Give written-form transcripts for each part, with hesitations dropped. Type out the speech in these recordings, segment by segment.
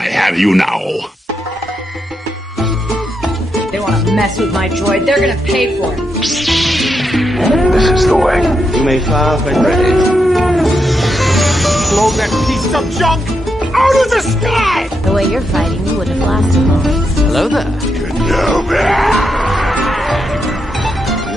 I have you now. They want to mess with my droid. They're going to pay for it. This is the way. You may fire when ready. Blow that piece of junk out of the sky! The way you're fighting, you wouldn't have lasted long. Hello there. Kenobi!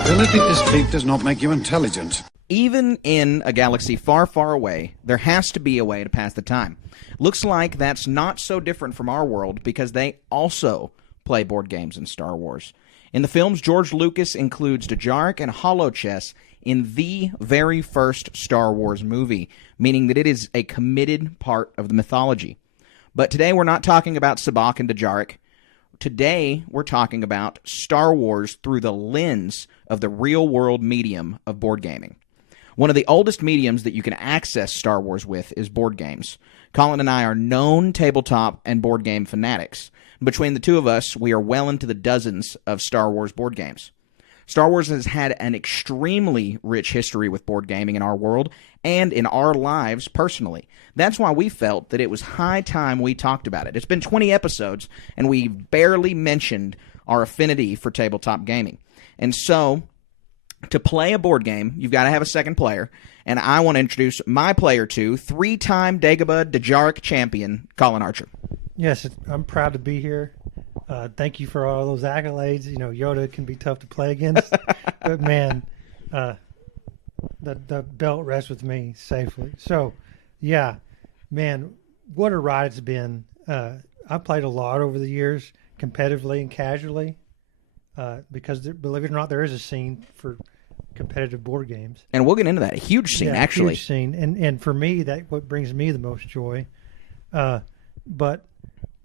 The ability to speak does not make you intelligent. Even in a galaxy far, far away, there has to be a way to pass the time. Looks like that's not so different from our world because they also play board games in Star Wars. In the films, George Lucas includes Dejarik and HoloChess in the very first Star Wars movie, meaning that it is a committed part of the mythology. But today we're not talking about Sabacc and Dejarik. Today we're talking about Star Wars through the lens of the real-world medium of board gaming. One of the oldest mediums that you can access Star Wars with is board games. Colin and I are known tabletop and board game fanatics. Between the two of us, we are well into the dozens of Star Wars board games. Star Wars has had an extremely rich history with board gaming in our world and in our lives personally. That's why we felt that it was high time we talked about it. It's been 20 episodes, and we barely mentioned our affinity for tabletop gaming. And so, to play a board game, you've got to have a second player, and I want to introduce my player to three-time Dagobah Dejarik champion, Colin Archer. Yes, I'm proud to be here. Thank you for all those accolades. You know, Yoda can be tough to play against, but man, the belt rests with me safely. So, yeah, man, what a ride it's been. I've played a lot over the years, competitively and casually, because believe it or not, there is a scene for competitive board games. And we'll get into that. A huge scene, actually. Huge scene. And for me, that's what brings me the most joy. But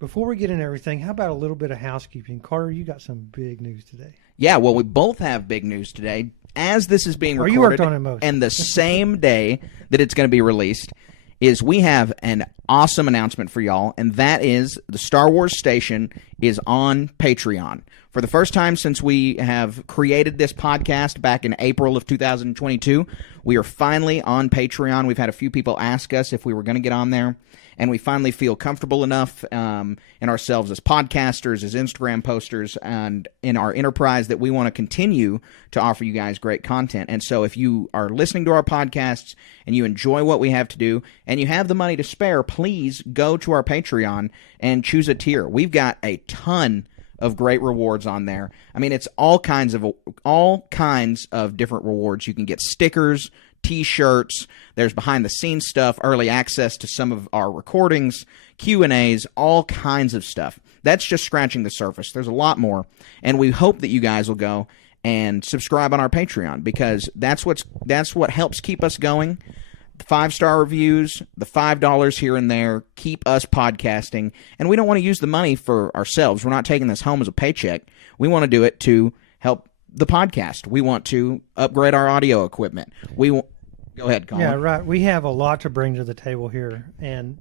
before we get into everything, how about a little bit of housekeeping? Carter, you got some big news today. Yeah, well, we both have big news today. As this is being recorded, you worked on it most. And the same day that it's going to be released, is we have an awesome announcement for y'all, and that is the Star Wars Station is on Patreon. For the first time since we have created this podcast back in April of 2022, we are finally on Patreon. We've had a few people ask us if we were going to get on there, and we finally feel comfortable enough in ourselves as podcasters, as Instagram posters, and in our enterprise that we want to continue to offer you guys great content. And so if you are listening to our podcasts and you enjoy what we have to do and you have the money to spare, please go to our Patreon and choose a tier. We've got a ton of great rewards on there. I mean, it's all kinds of different rewards. You can get stickers, T-shirts, there's behind-the-scenes stuff, early access to some of our recordings, Q&As, all kinds of stuff. That's just scratching the surface. There's a lot more, and we hope that you guys will go and subscribe on our Patreon, because that's what helps keep us going. The 5-star reviews, the $5 here and there, keep us podcasting, and we don't want to use the money for ourselves. We're not taking this home as a paycheck. We want to do it to help the podcast. We want to upgrade our audio equipment. Go ahead, Colin. Yeah, right. We have a lot to bring to the table here, and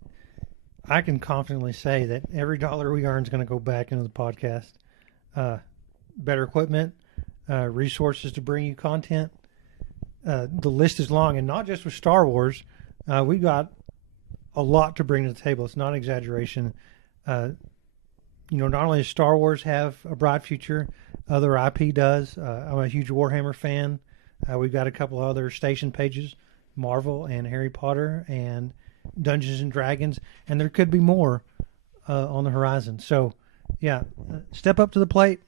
I can confidently say that every dollar we earn is going to go back into the podcast. Better equipment, resources to bring you content. The list is long, and not just with Star Wars. We've got a lot to bring to the table. It's not an exaggeration. Not only does Star Wars have a bright future, other IP does. I'm a huge Warhammer fan. We've got a couple of other station pages, Marvel and Harry Potter and Dungeons and Dragons, and there could be more on the horizon. So, yeah, step up to the plate.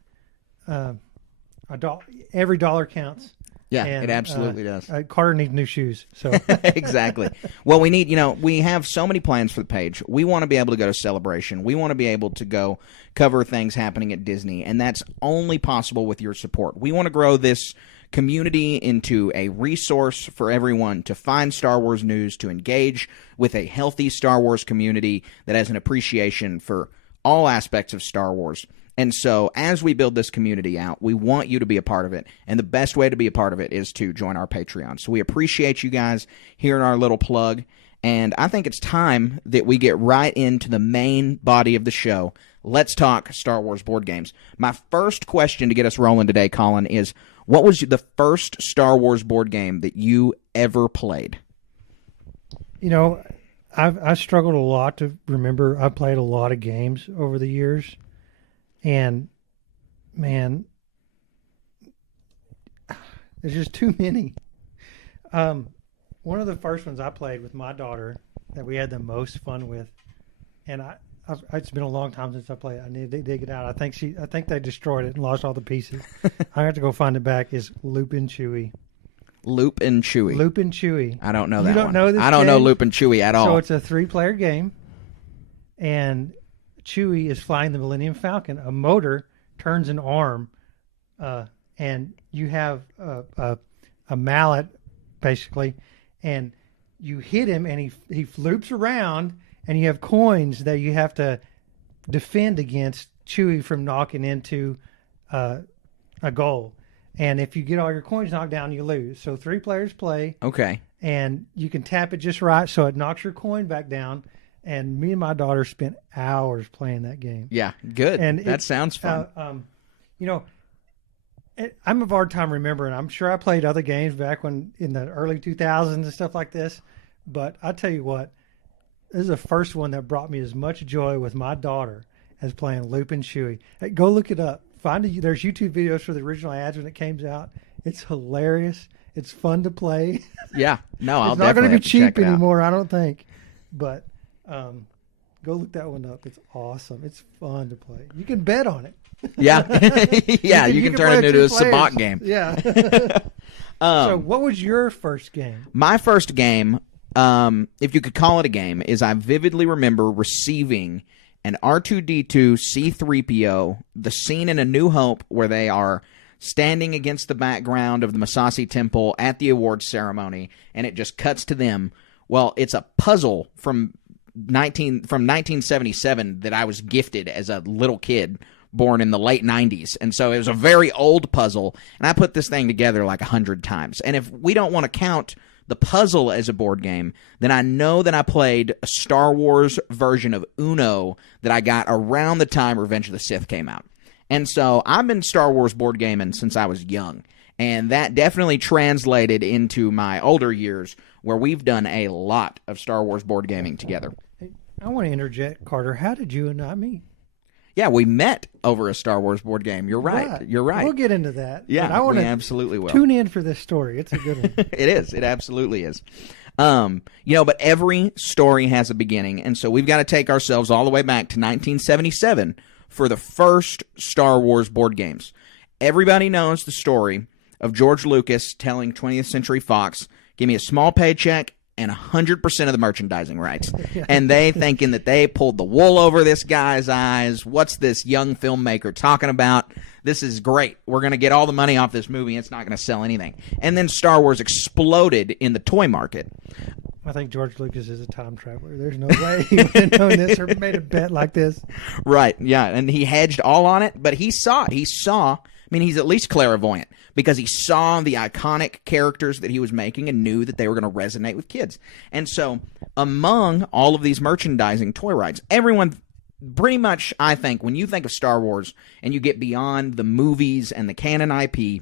Every dollar counts. Yeah, it absolutely does. Carter needs new shoes. So Exactly. Well, we have so many plans for the page. We want to be able to go to Celebration. We want to be able to go cover things happening at Disney, and that's only possible with your support. We want to grow this community into a resource for everyone to find Star Wars news, to engage with a healthy Star Wars community that has an appreciation for all aspects of Star Wars. And so as we build this community out, we want you to be a part of it. And the best way to be a part of it is to join our Patreon. So we appreciate you guys hearing our little plug. And I think it's time that we get right into the main body of the show. Let's talk Star Wars board games. My first question to get us rolling today, Colin, is what was the first Star Wars board game that you ever played? I struggled a lot to remember. I played a lot of games over the years, and man, there's just too many. One of the first ones I played with my daughter that we had the most fun with, and it's been a long time since I played it. I need to dig it out. I think they destroyed it and lost all the pieces. I have to go find it back. Is Loop and Chewy. Loop and Chewy. Loop and Chewy. I don't know that You don't one. know this I don't know game? Loop and Chewy at all. So it's a 3-player game, and Chewie is flying the Millennium Falcon. A motor turns an arm, and you have a mallet, basically, and you hit him, and he loops around, and you have coins that you have to defend against Chewie from knocking into a goal. And if you get all your coins knocked down, you lose. So 3 players play. Okay. And you can tap it just right so it knocks your coin back down. And me and my daughter spent hours playing that game. Yeah, good. And that sounds fun. I'm of a hard time remembering. I'm sure I played other games back when in the early 2000s and stuff like this. But I tell you what, this is the first one that brought me as much joy with my daughter as playing Loop and Chewy. Hey, go look it up. There's YouTube videos for the original ads when it came out. It's hilarious. It's fun to play. Yeah. No, I'll it's not definitely going to be have to check cheap it out. anymore, I don't think. But go look that one up. It's awesome. It's fun to play. You can bet on it. Yeah. Yeah, you can turn play it into two a sabacc players. game. Yeah. So what was your first game? My first game, if you could call it a game, is I vividly remember receiving an R2-D2 C-3PO, the scene in A New Hope where they are standing against the background of the Masasi Temple at the awards ceremony, and it just cuts to them. Well, it's a puzzle from 1977 that I was gifted as a little kid born in the late 90s. And so it was a very old puzzle, and I put this thing together like 100 times. And if we don't want to count the puzzle as a board game, then I know that I played a Star Wars version of Uno that I got around the time Revenge of the Sith came out. And so I've been Star Wars board gaming since I was young. And that definitely translated into my older years where we've done a lot of Star Wars board gaming together. Hey, I want to interject, Carter. How did you and I meet? Yeah, we met over a Star Wars board game. You're right. You're right. We'll get into that. Yeah, but I want we to absolutely will. tune in for this story. It's a good one. It is. It absolutely is. But every story has a beginning, and so we've got to take ourselves all the way back to 1977 for the first Star Wars board games. Everybody knows the story of George Lucas telling 20th Century Fox, give me a small paycheck and 100% of the merchandising rights. And they thinking that they pulled the wool over this guy's eyes. What's this young filmmaker talking about? This is great. We're going to get all the money off this movie. It's not going to sell anything. And then Star Wars exploded in the toy market. I think George Lucas is a time traveler. There's no way he would have known this or made a bet like this. Right, yeah. And he hedged all on it, but he saw it. He's at least clairvoyant because he saw the iconic characters that he was making and knew that they were going to resonate with kids. And so among all of these merchandising toy rights, everyone pretty much, I think, when you think of Star Wars and you get beyond the movies and the canon IP,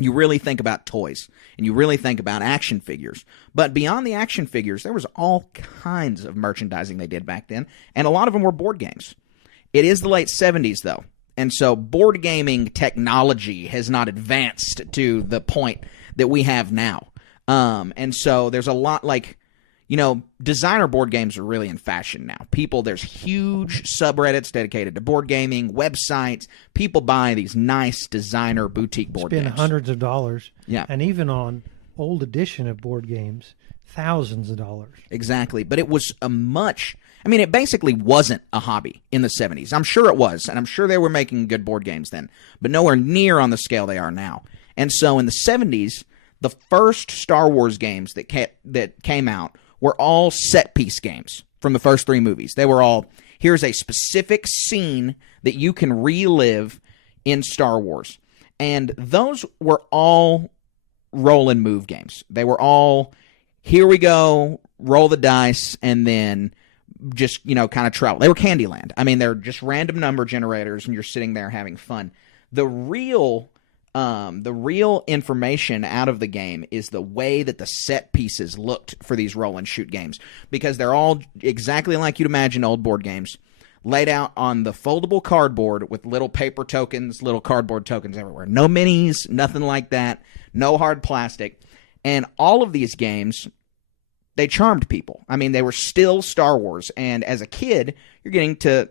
you really think about toys and you really think about action figures. But beyond the action figures, there was all kinds of merchandising they did back then, and a lot of them were board games. It is the late 70s, though. And so board gaming technology has not advanced to the point that we have now. And so there's a lot designer board games are really in fashion now. There's huge subreddits dedicated to board gaming, websites. People buy these nice designer boutique board games. Spend hundreds of dollars. Yeah. And even on old edition of board games, thousands of dollars. Exactly. But it was it basically wasn't a hobby in the 70s. I'm sure it was, and I'm sure they were making good board games then, but nowhere near on the scale they are now. And so in the 70s, the first Star Wars games that came out were all set-piece games from the first 3 movies. They were all, here's a specific scene that you can relive in Star Wars. And those were all roll and move games. They were all, here we go, roll the dice, and then just, kind of travel. They were Candyland. I mean, they're just random number generators, and you're sitting there having fun. The real the real information out of the game is the way that the set pieces looked for these roll and shoot games, because they're all exactly like you'd imagine old board games, laid out on the foldable cardboard with little paper tokens, little cardboard tokens everywhere. No minis, nothing like that, no hard plastic. And all of these games, they charmed people. I mean, they were still Star Wars. And as a kid, you're getting to,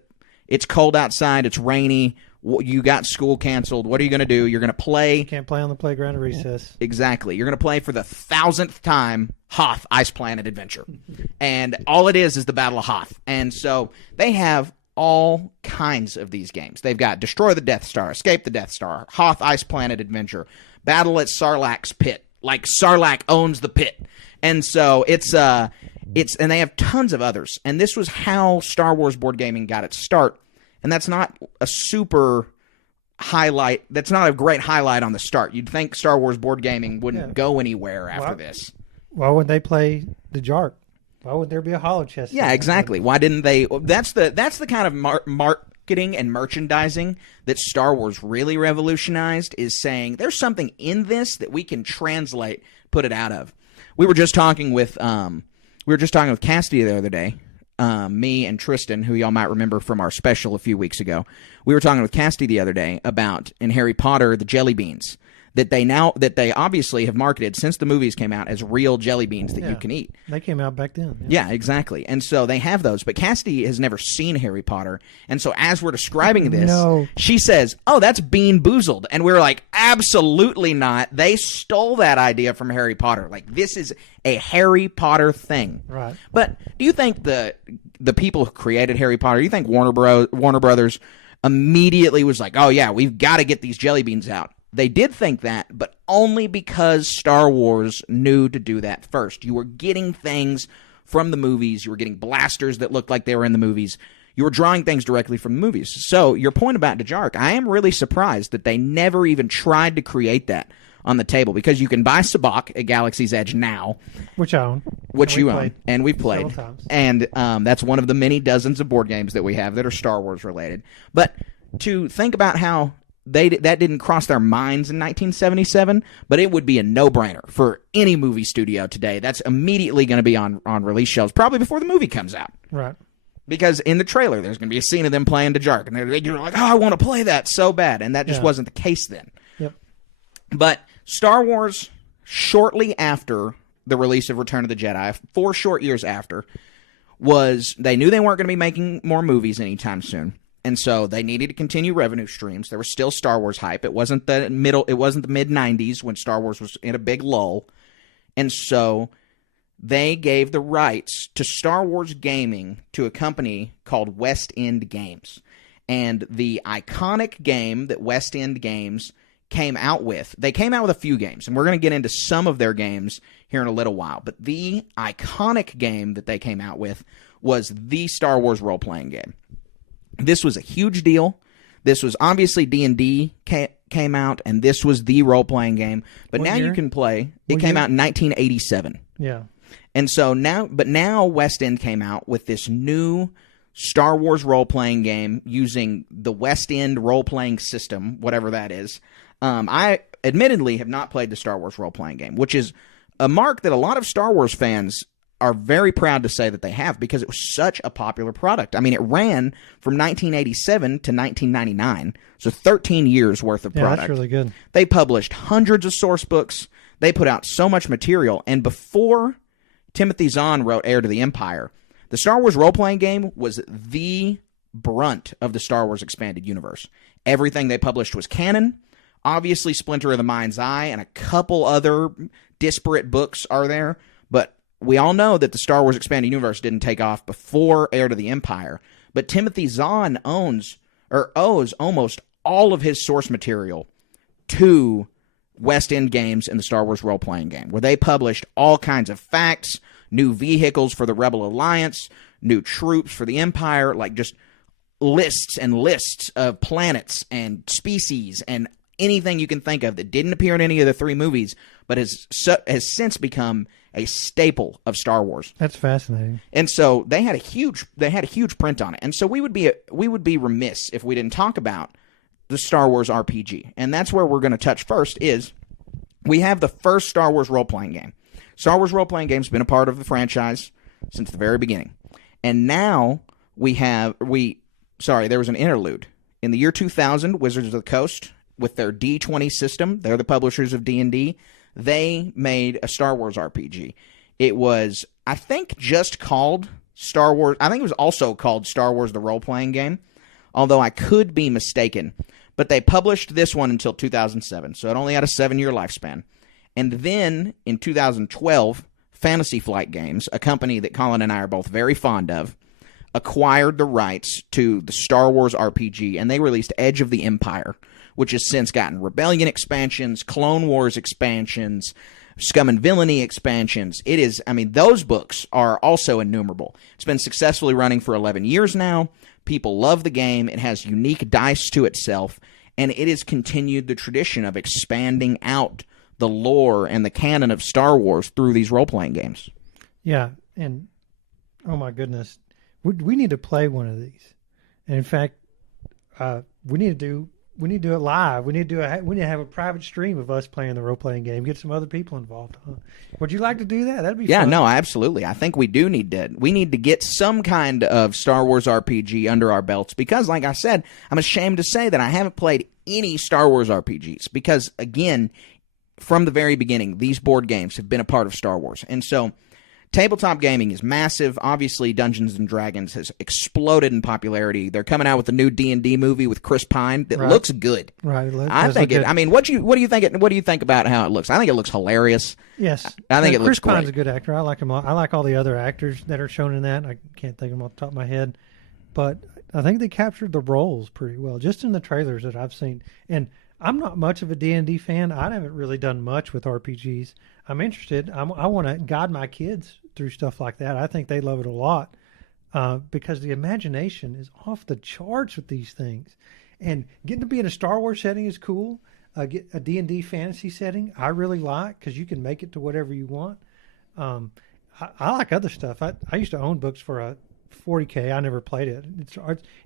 it's cold outside, it's rainy, you got school canceled. What are you going to do? You're going to play. You can't play on the playground at recess. Exactly. You're going to play for the 1,000th time Hoth Ice Planet Adventure. And all it is the Battle of Hoth. And so they have all kinds of these games. They've got Destroy the Death Star, Escape the Death Star, Hoth Ice Planet Adventure, Battle at Sarlacc's Pit. Like Sarlacc owns the pit. And so it's and they have tons of others. And this was how Star Wars board gaming got its start. And that's not a super highlight. That's not a great highlight on the start. You'd think Star Wars board gaming wouldn't go anywhere after this. Why would they play the Jark? Why would there be a hollow chest? Yeah, exactly. Why didn't they? That's the kind of marketing and merchandising that Star Wars really revolutionized, is saying there's something in this that we can translate, put it out of. We were just talking with Cassidy the other day. Me and Tristan, who y'all might remember from our special a few weeks ago. We were talking with Cassidy the other day about, in Harry Potter, the jelly beans that they obviously have marketed since the movies came out as real jelly beans that you can eat. They came out back then. Yeah, exactly. And so they have those, but Cassidy has never seen Harry Potter. And so as we're describing this, she says, "Oh, that's Bean Boozled." And we're like, absolutely not. They stole that idea from Harry Potter. Like, this is a Harry Potter thing. Right. But do you think the people who created Harry Potter, do you think Warner Brothers immediately was like, "Oh yeah, we've got to get these jelly beans out"? They did think that, but only because Star Wars knew to do that first. You were getting things from the movies. You were getting blasters that looked like they were in the movies. You were drawing things directly from the movies. So your point about Dejark, I am really surprised that they never even tried to create that on the table, because you can buy Sabacc at Galaxy's Edge now. Which I own. Which you own. And we've played. Several times. And that's one of the many dozens of board games that we have that are Star Wars related. But to think about how that didn't cross their minds in 1977, but it would be a no-brainer for any movie studio today. That's immediately going to be on release shelves, probably before the movie comes out. Right. Because in the trailer, there's going to be a scene of them playing Dejark, and you're like, "Oh, I want to play that so bad," and that just wasn't the case then. Yep. But Star Wars, shortly after the release of Return of the Jedi, 4 short years after, they knew they weren't going to be making more movies anytime soon. And so they needed to continue revenue streams. There was still Star Wars hype. It wasn't the mid-90s when Star Wars was in a big lull. And so they gave the rights to Star Wars gaming to a company called West End Games. And the iconic game that West End Games came out with, they came out with a few games, and we're going to get into some of their games here in a little while. But the iconic game that they came out with was the Star Wars role-playing game. This was a huge deal. This was obviously D&D came out, and this was the role-playing game. But now you can play. It came out in 1987. Yeah. And so now West End came out with this new Star Wars role-playing game using the West End role-playing system, whatever that is. I admittedly have not played the Star Wars role-playing game, which is a mark that a lot of Star Wars fans are very proud to say that they have, because it was such a popular product. I mean, it ran from 1987 to 1999, so 13 years worth of product. Yeah, that's really good. They published hundreds of source books. They put out so much material, and before Timothy Zahn wrote Heir to the Empire, the Star Wars role-playing game was the brunt of the Star Wars expanded universe. Everything they published was canon. Obviously, Splinter of the Mind's Eye and a couple other disparate books are there, but we all know that the Star Wars Expanded Universe didn't take off before Heir to the Empire. But Timothy Zahn owes almost all of his source material to West End Games and the Star Wars role-playing game, where they published all kinds of facts, new vehicles for the Rebel Alliance, new troops for the Empire, like just lists and lists of planets and species and anything you can think of that didn't appear in any of the 3 movies, but has since become a staple of Star Wars. That's fascinating. And so they had a huge print on it. And so we would be remiss if we didn't talk about the Star Wars RPG. And that's where we're going to touch first is we have the first Star Wars role-playing game. Star Wars role-playing game's been a part of the franchise since the very beginning. And now there was an interlude. In the year 2000, Wizards of the Coast, with their D20 system, they're the publishers of D&D, they made a Star Wars RPG. It was, I think, just called Star Wars. I think it was also called Star Wars the Role-Playing Game, although I could be mistaken. But they published this one until 2007, so it only had a 7-year lifespan. And then, in 2012, Fantasy Flight Games, a company that Colin and I are both very fond of, acquired the rights to the Star Wars RPG, and they released Edge of the Empire, which has since gotten Rebellion expansions, Clone Wars expansions, Scum and Villainy expansions. It is, I mean, those books are also innumerable. It's been successfully running for 11 years now. People love the game. It has unique dice to itself, and it has continued the tradition of expanding out the lore and the canon of Star Wars through these role-playing games. Yeah, and oh my goodness, we need to play one of these. And in fact, we need to do it live. We need to have a private stream of us playing the role-playing game. Get some other people involved. Would you like to do that? That'd be fun. No, absolutely. I think we do need to. We need to get some kind of Star Wars RPG under our belts because, like I said, I'm ashamed to say that I haven't played any Star Wars RPGs because, again, from the very beginning, these board games have been a part of Star Wars. And so tabletop gaming is massive. Obviously, Dungeons & Dragons has exploded in popularity. They're coming out with a new D&D movie with Chris Pine that looks good. Right. I think it. I mean, what do you think about how it looks? I think it looks hilarious. Yes. I think it looks Chris great. Pine's a good actor. I like him. I like all the other actors that are shown in that. I can't think of them off the top of my head. But I think they captured the roles pretty well, just in the trailers that I've seen. And I'm not much of a D&D fan. I haven't really done much with RPGs. I'm interested. I want to guide my kids through stuff like that. I think they love it a lot because the imagination is off the charts with these things. And getting to be in a Star Wars setting is cool. Get a D&D fantasy setting I really like because you can make it to whatever you want. I like other stuff. I used to own books for a $40K. I never played it.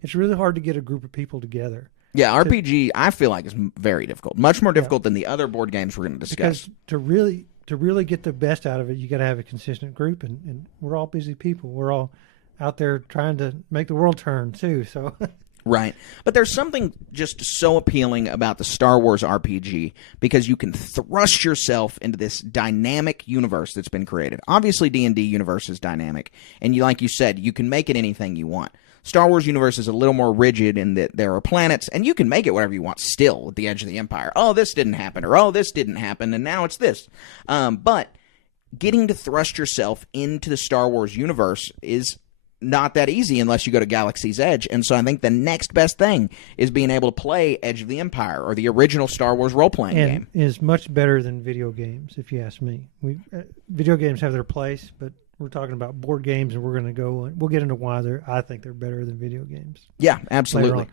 It's really hard to get a group of people together. Yeah, RPG, I feel like, is very difficult. Much more difficult than the other board games we're going to discuss. Because to really get the best out of it, you got to have a consistent group, and we're all busy people. We're all out there trying to make the world turn, too. So, right. But there's something just so appealing about the Star Wars RPG because you can thrust yourself into this dynamic universe that's been created. Obviously, D&D universe is dynamic, and like you said, you can make it anything you want. Star Wars universe is a little more rigid in that there are planets, and you can make it whatever you want still at the edge of the Empire. Oh, this didn't happen, or oh, this didn't happen, and now it's this. But getting to thrust yourself into the Star Wars universe is not that easy unless you go to Galaxy's Edge, and so I think the next best thing is being able to play Edge of the Empire, or the original Star Wars role-playing game. Is much better than video games, if you ask me. Video games have their place, but we're talking about board games, and we'll get into why I think they're better than video games. Yeah, absolutely.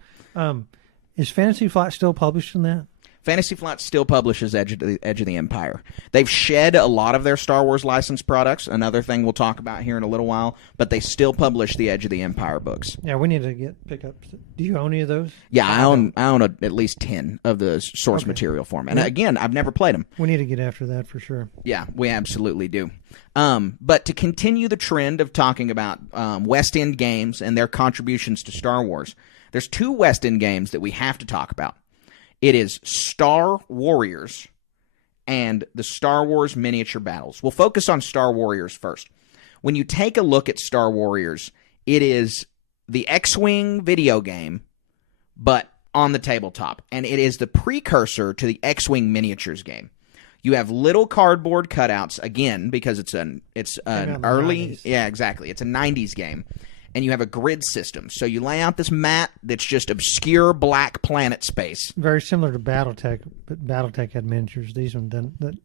Is Fantasy Flight still published in that? Fantasy Flight still publishes Edge of the Empire. They've shed a lot of their Star Wars licensed products, another thing we'll talk about here in a little while, but they still publish the Edge of the Empire books. Yeah, we need to pick up. Do you own any of those? Yeah, I own at least 10 of the source material for them. And again, I've never played them. We need to get after that for sure. Yeah, we absolutely do. But to continue the trend of talking about West End games and their contributions to Star Wars, there's 2 West End games that we have to talk about. It is Star Warriors and the Star Wars Miniature Battles. We'll focus on Star Warriors first. When you take a look at Star Warriors, it is the X-Wing video game, but on the tabletop. And it is the precursor to the X-Wing miniatures game. You have little cardboard cutouts, again, because it's an early... 90s. Yeah, exactly. It's a 90s game. And you have a grid system. So you lay out this map that's just obscure black planet space. Very similar to Battletech, but Battletech had miniatures. These ones,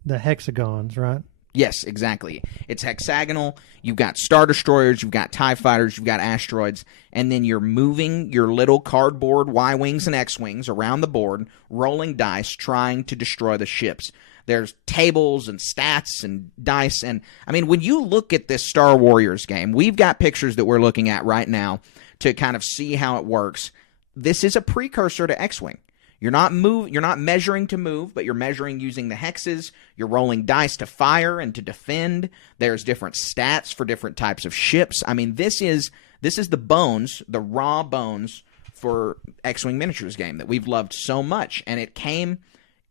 the hexagons, right? Yes, exactly. It's hexagonal. You've got Star Destroyers, you've got TIE Fighters, you've got asteroids, and then you're moving your little cardboard Y-Wings and X-Wings around the board, rolling dice, trying to destroy the ships. There's tables and stats and dice. And, I mean, when you look at this Star Warriors game, we've got pictures that we're looking at right now to kind of see how it works. This is a precursor to X-Wing. You're not measuring to move, but you're measuring using the hexes. You're rolling dice to fire and to defend. There's different stats for different types of ships. I mean, this is the bones, the raw bones for X-Wing Miniatures game that we've loved so much, and it came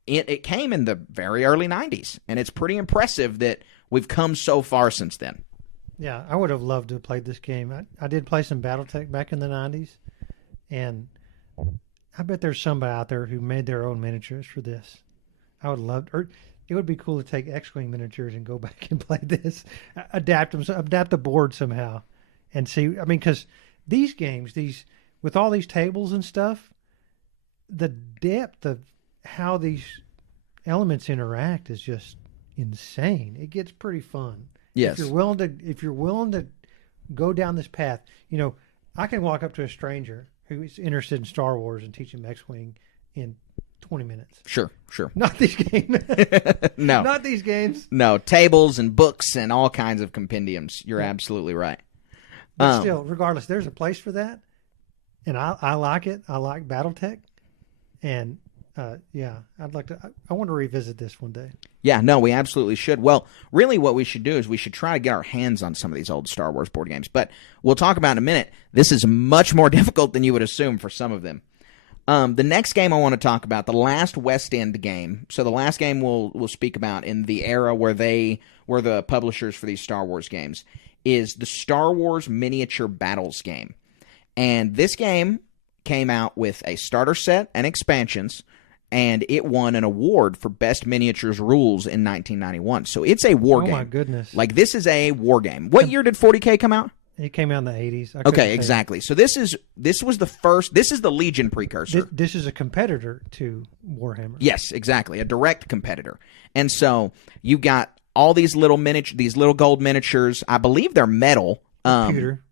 in the very early 90s, and it's pretty impressive that we've come so far since then. Yeah, I would have loved to have played this game. I did play some BattleTech back in the 90s, and I bet there's somebody out there who made their own miniatures for this. I would love, or it would be cool to take X-Wing miniatures and go back and play this, adapt the board somehow, and see. I mean, because these games, with all these tables and stuff, the depth of how these elements interact is just insane. It gets pretty fun. Yes. If you're willing to go down this path, I can walk up to a stranger who is interested in Star Wars and teach him X-Wing in 20 minutes. Sure. Not these games. No. Not these games. No, tables and books and all kinds of compendiums. You're absolutely right. But still, regardless, there's a place for that. And I like it. I like BattleTech. And I'd like to. I want to revisit this one day. Yeah, no, we absolutely should. Well, really what we should do is we should try to get our hands on some of these old Star Wars board games. But we'll talk about in a minute. This is much more difficult than you would assume for some of them. The next game I want to talk about, the last West End game. So the last game we'll speak about in the era where they were the publishers for these Star Wars games, is the Star Wars Miniature Battles game. And this game came out with a starter set and expansions, and it won an award for Best Miniatures Rules in 1991. So it's a war game. Oh, my goodness. Like, this is a war game. What year did 40K come out? It came out in the 80s. Okay, exactly. So this is the Legion precursor. This is a competitor to Warhammer. Yes, exactly. A direct competitor. And so you've got all these little gold miniatures. I believe they're metal. Pewter.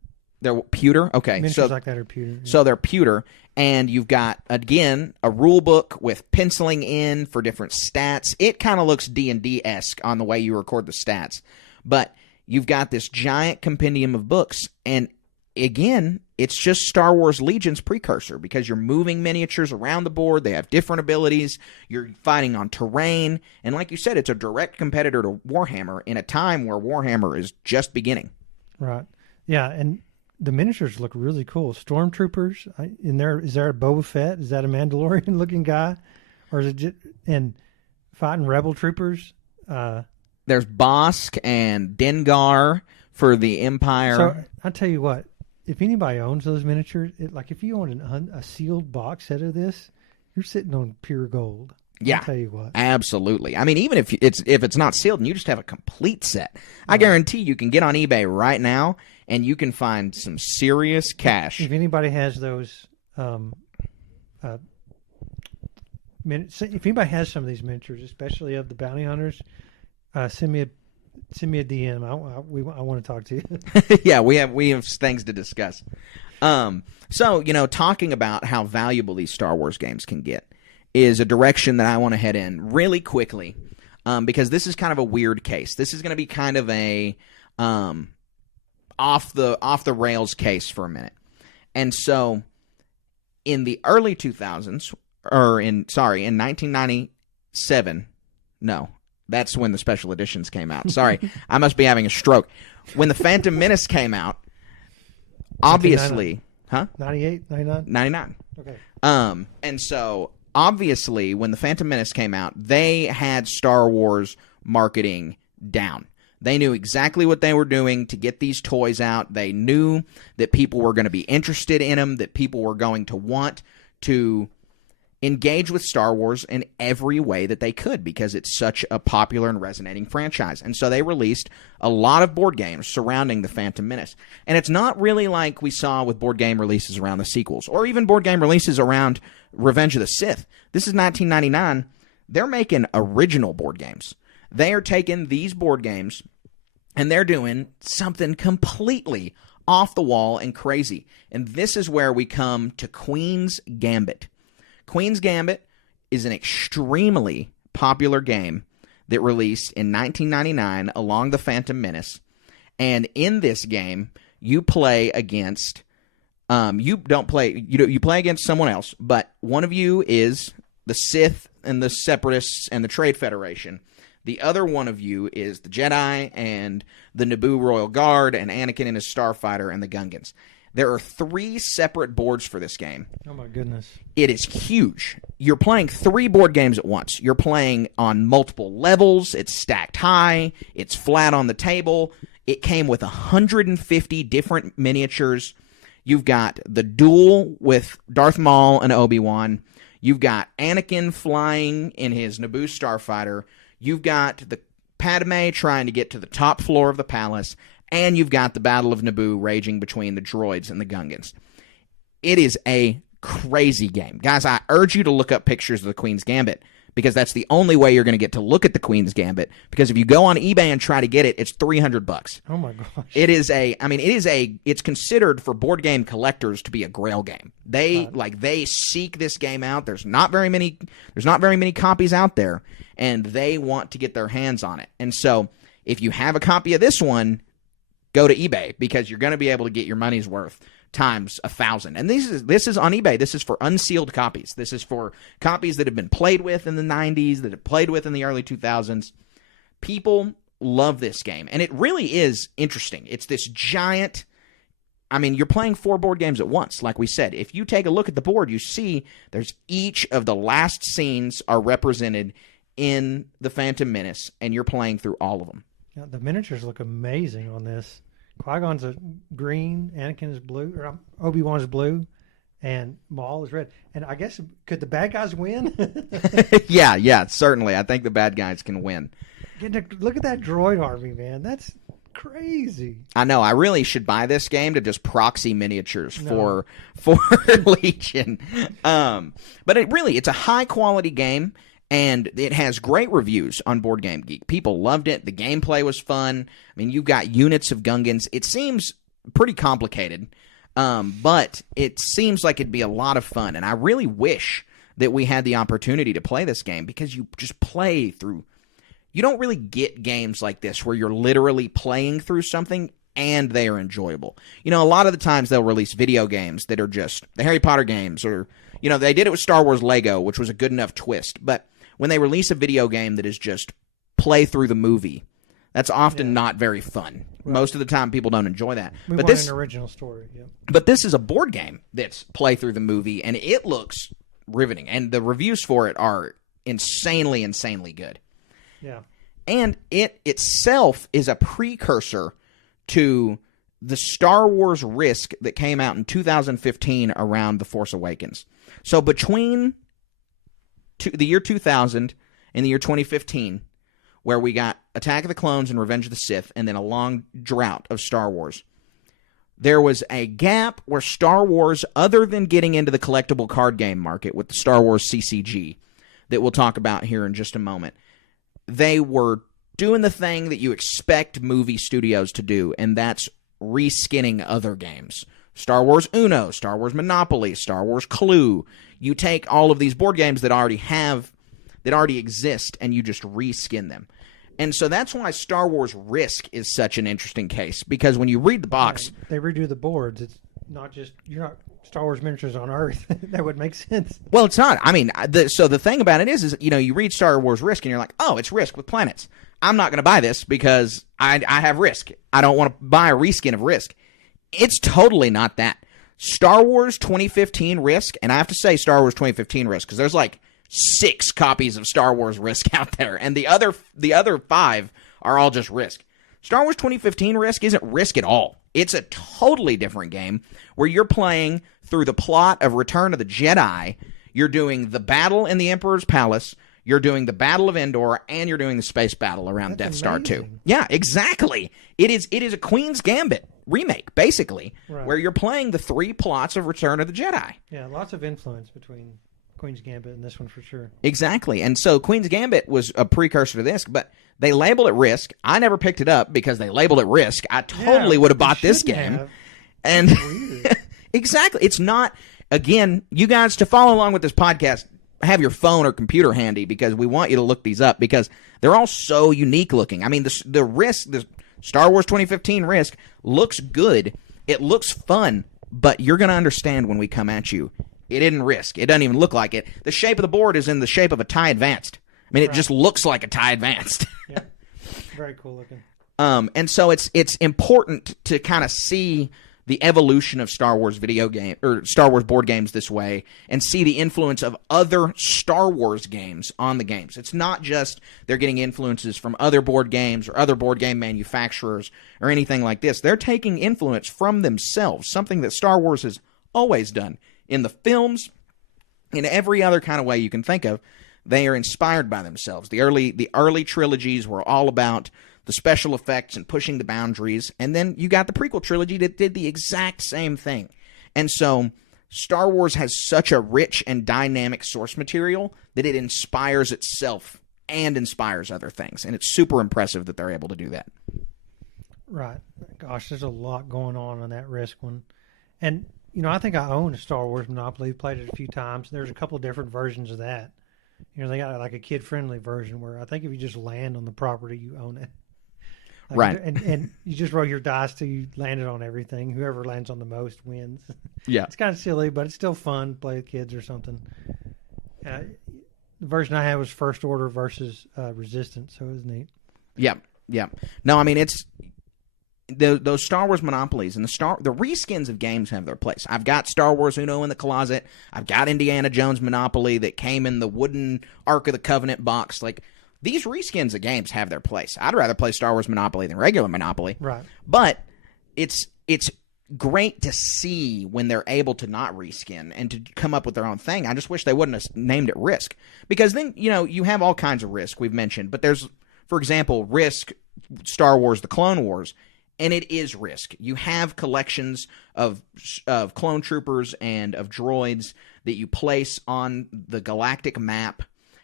They're pewter? Okay. Miniatures like that are pewter. Yeah. So they're pewter. And you've got, again, a rule book with penciling in for different stats. It kind of looks D&D-esque on the way you record the stats. But you've got this giant compendium of books. And, again, it's just Star Wars Legion's precursor because you're moving miniatures around the board. They have different abilities. You're fighting on terrain. And like you said, it's a direct competitor to Warhammer in a time where Warhammer is just beginning. Right. Yeah, and the miniatures look really cool. Stormtroopers in there. Is there a Boba Fett? Is that a Mandalorian looking guy, or is it just, and fighting rebel troopers? There's Bosk and Dengar for the Empire. So I tell you what, if anybody owns those miniatures, if you own a sealed box set of this, you're sitting on pure gold. Yeah, I'll tell you what, absolutely. I mean, even if it's not sealed and you just have a complete set, I guarantee you can get on eBay right now and you can find some serious cash. If anybody has those, if anybody has some of these miniatures, especially of the bounty hunters, send me a DM. I want to talk to you. Yeah, we have things to discuss. So talking about how valuable these Star Wars games can get is a direction that I want to head in really quickly, because this is kind of a weird case. This is going to be kind of a off the rails case for a minute. And so in the early 2000s, in 1997, no, that's when the special editions came out. Sorry, I must be having a stroke. When the Phantom Menace came out, obviously, 98, 99? 99. Okay. And so obviously when the Phantom Menace came out, they had Star Wars marketing down. They knew exactly what they were doing to get these toys out. They knew that people were going to be interested in them, that people were going to want to engage with Star Wars in every way that they could because it's such a popular and resonating franchise. And so they released a lot of board games surrounding the Phantom Menace. And it's not really like we saw with board game releases around the sequels or even board game releases around Revenge of the Sith. This is 1999. They're making original board games. They are taking these board games and they're doing something completely off the wall and crazy. And this is where we come to Queen's Gambit. Queen's Gambit is an extremely popular game that released in 1999 along the Phantom Menace. And in this game, you play against you play against someone else, but one of you is the Sith and the Separatists and the Trade Federation. The other one of you is the Jedi and the Naboo Royal Guard and Anakin and his Starfighter and the Gungans. There are 3 separate boards for this game. Oh, my goodness. It is huge. You're playing 3 board games at once. You're playing on multiple levels. It's stacked high. It's flat on the table. It came with 150 different miniatures. You've got the duel with Darth Maul and Obi-Wan. You've got Anakin flying in his Naboo Starfighter. You've got the Padme trying to get to the top floor of the palace. And you've got the Battle of Naboo raging between the droids and the Gungans. It is a crazy game. Guys, I urge you to look up pictures of the Queen's Gambit, because that's the only way you're going to get to look at the Queen's Gambit, because if you go on eBay and try to get it, it's $300. Oh my gosh. It's considered for board game collectors to be a grail game. They seek this game out. There's not very many copies out there, and they want to get their hands on it. And so, if you have a copy of this one, go to eBay, because you're going to be able to get your money's worth times 1,000. And this is on eBay. This is for unsealed copies. This is for copies that have been played with in the 90s, that have played with in the early 2000s. People love this game, and it really is interesting. It's this giant... you're playing 4 board games at once, like we said. If you take a look at the board, you see there's each of the last scenes are represented in The Phantom Menace, and you're playing through all of them. Yeah, the miniatures look amazing on this. Qui-Gon's a green, Anakin is blue, or Obi-Wan's blue, and Maul is red. And I guess, could the bad guys win? Yeah, certainly. I think the bad guys can win. Look at that droid army, man. That's crazy. I know. I really should buy this game to just proxy miniatures for Legion. But it's a high-quality game. And it has great reviews on Board Game Geek. People loved it. The gameplay was fun. You've got units of Gungans. It seems pretty complicated, but it seems like it'd be a lot of fun. And I really wish that we had the opportunity to play this game, because you just play through... You don't really get games like this where you're literally playing through something and they are enjoyable. A lot of the times they'll release video games that are just the Harry Potter games, or, they did it with Star Wars Lego, which was a good enough twist. But when they release a video game that is just play through the movie, that's often not very fun. Right. Most of the time, people don't enjoy that. We want an original story. Yep. But this is a board game that's play through the movie, and it looks riveting. And the reviews for it are insanely good. Yeah. And it itself is a precursor to the Star Wars Risk that came out in 2015 around The Force Awakens. So between the year 2000 and the year 2015, where we got Attack of the Clones and Revenge of the Sith, and then a long drought of Star Wars, there was a gap where Star Wars, other than getting into the collectible card game market with the Star Wars CCG, that we'll talk about here in just a moment, they were doing the thing that you expect movie studios to do, and that's reskinning other games. Star Wars Uno, Star Wars Monopoly, Star Wars Clue. You take all of these board games that already exist, and you just reskin them. And so that's why Star Wars Risk is such an interesting case, because when you read the box... They redo the boards. It's not just... You're not Star Wars miniatures on Earth. That would make sense. Well, it's not. So the thing about it is you read Star Wars Risk, and you're like, oh, it's Risk with planets. I'm not going to buy this because I have Risk. I don't want to buy a reskin of Risk. It's totally not that. Star Wars 2015 Risk, and I have to say Star Wars 2015 Risk, because there's like 6 copies of Star Wars Risk out there, and the other 5 are all just Risk. Star Wars 2015 Risk isn't Risk at all. It's a totally different game where you're playing through the plot of Return of the Jedi. You're doing the battle in the Emperor's Palace, you're doing the Battle of Endor, and you're doing the space battle around Death Star 2. Yeah, exactly. It is a Queen's Gambit remake, basically, right, where you're playing the 3 plots of Return of the Jedi. Yeah, lots of influence between Queen's Gambit and this one for sure. Exactly. And so Queen's Gambit was a precursor to this, but they labeled it Risk. I never picked it up because they labeled it Risk. I totally would have bought this game. Have. And exactly. It's not, again, you guys, to follow along with this podcast, have your phone or computer handy, because we want you to look these up, because they're all so unique looking. The Risk, the Star Wars 2015 Risk looks good. It looks fun, but you're going to understand when we come at you. It isn't Risk. It doesn't even look like it. The shape of the board is in the shape of a TIE Advanced. I mean, it just looks like a TIE Advanced. Yeah, very cool looking. And so it's important to kind of see the evolution of Star Wars video game or Star Wars board games this way, and see the influence of other Star Wars games on the games. It's not just they're getting influences from other board games or other board game manufacturers or anything like this. They're taking influence from themselves, something that Star Wars has always done in the films, in every other kind of way you can think of. They are inspired by themselves. The early trilogies were all about the special effects and pushing the boundaries, and then you got the prequel trilogy that did the exact same thing. And so Star Wars has such a rich and dynamic source material that it inspires itself and inspires other things, and it's super impressive that they're able to do that. Right. Gosh, there's a lot going on that Risk one. And, you know, I think I own a Star Wars Monopoly, played it a few times. There's a couple of different versions of that. You know, they got like a kid-friendly version where I think if you just land on the property, you own it. Like, right. And you just roll your dice till you landed on everything. Whoever lands on the most wins. Yeah. It's kind of silly, but it's still fun. Play with kids or something. The version I had was First Order versus Resistance, so it was neat. Yeah, yeah. No, I mean, it's those Star Wars Monopolies and the reskins of games have their place. I've got Star Wars Uno in the closet. I've got Indiana Jones Monopoly that came in the wooden Ark of the Covenant box. Like, these reskins of games have their place. I'd rather play Star Wars Monopoly than regular Monopoly. Right. But it's great to see when they're able to not reskin and to come up with their own thing. I just wish they wouldn't have named it Risk. Because then, you know, you have all kinds of Risk we've mentioned. But there's, for example, Risk, Star Wars, The Clone Wars. And it is Risk. You have collections of clone troopers and of droids that you place on the galactic map.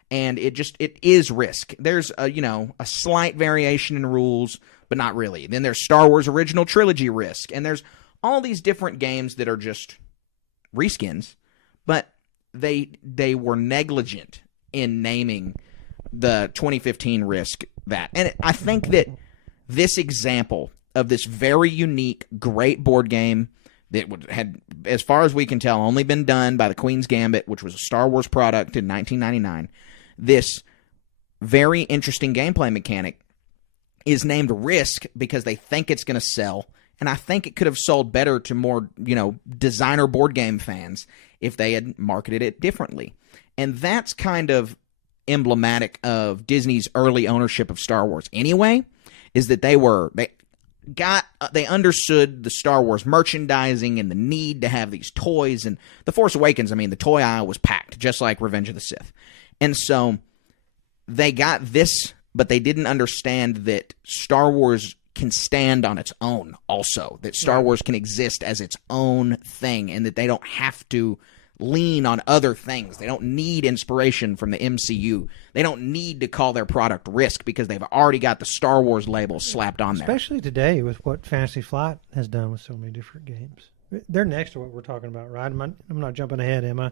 And it is Risk. There's a slight variation in rules, but not really. Then there's Star Wars Original Trilogy Risk, and there's all these different games that are just reskins, but they were negligent in naming the 2015 Risk that. And I think that this example of this very unique, great board game that had, as far as we can tell, only been done by the Queen's Gambit, which was a Star Wars product in 1999. This very interesting gameplay mechanic is named Risk because they think it's going to sell, and I think it could have sold better to more, designer board game fans if they had marketed it differently. And that's kind of emblematic of Disney's early ownership of Star Wars anyway, is that they understood the Star Wars merchandising and the need to have these toys. And The Force Awakens, I mean, the toy aisle was packed, just like Revenge of the Sith. And so they got this, but they didn't understand that Star Wars can stand on its own also, that Star Wars can exist as its own thing, and that they don't have to lean on other things. They don't need inspiration from the MCU. They don't need to call their product Risk because they've already got the Star Wars label slapped on there. Especially today with what Fantasy Flight has done with so many different games. They're next to what we're talking about, right? I'm not jumping ahead, am I?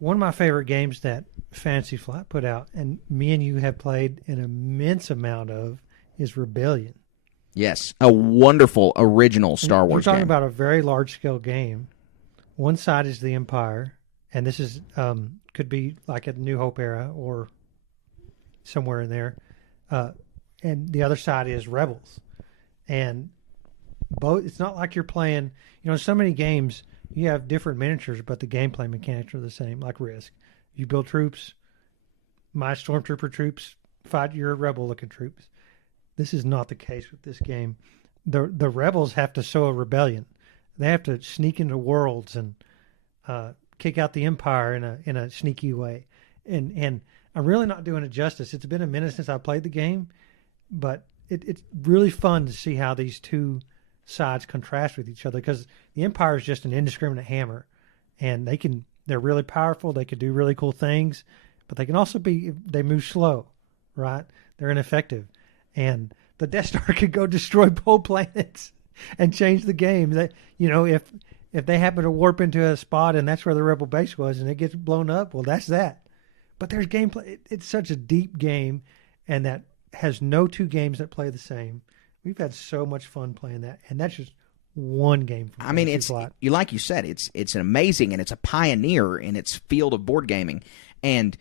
One of my favorite games that Fantasy Flight put out, and me and you have played an immense amount of, is Rebellion. Yes, a wonderful original Star Wars game. We're talking game. about a very large-scale game. One side is the Empire, and this is could be like a New Hope era or somewhere in there. And the other side is Rebels. And both, it's not like you're playing, in so many games, you have different miniatures, but the gameplay mechanics are the same, like Risk. You build troops. My Stormtrooper troops fight your Rebel-looking troops. This is not the case with this game. The Rebels have to sow a rebellion. They have to sneak into worlds and kick out the Empire in a sneaky way. And I'm really not doing it justice. It's been a minute since I played the game, but it's really fun to see how these two sides contrast with each other, because the Empire is just an indiscriminate hammer, and they're really powerful. They could do really cool things, but they can also they move slow, right? They're ineffective. And the Death Star could go destroy whole planets and change the game. That, if they happen to warp into a spot and that's where the Rebel base was and it gets blown up, well, that's that. But there's gameplay. It's such a deep game, and that has no two games that play the same. We've had so much fun playing that, and that's just one game from I mean, Fantasy Flight. like you said, it's an amazing, and it's a pioneer in its field of board gaming. And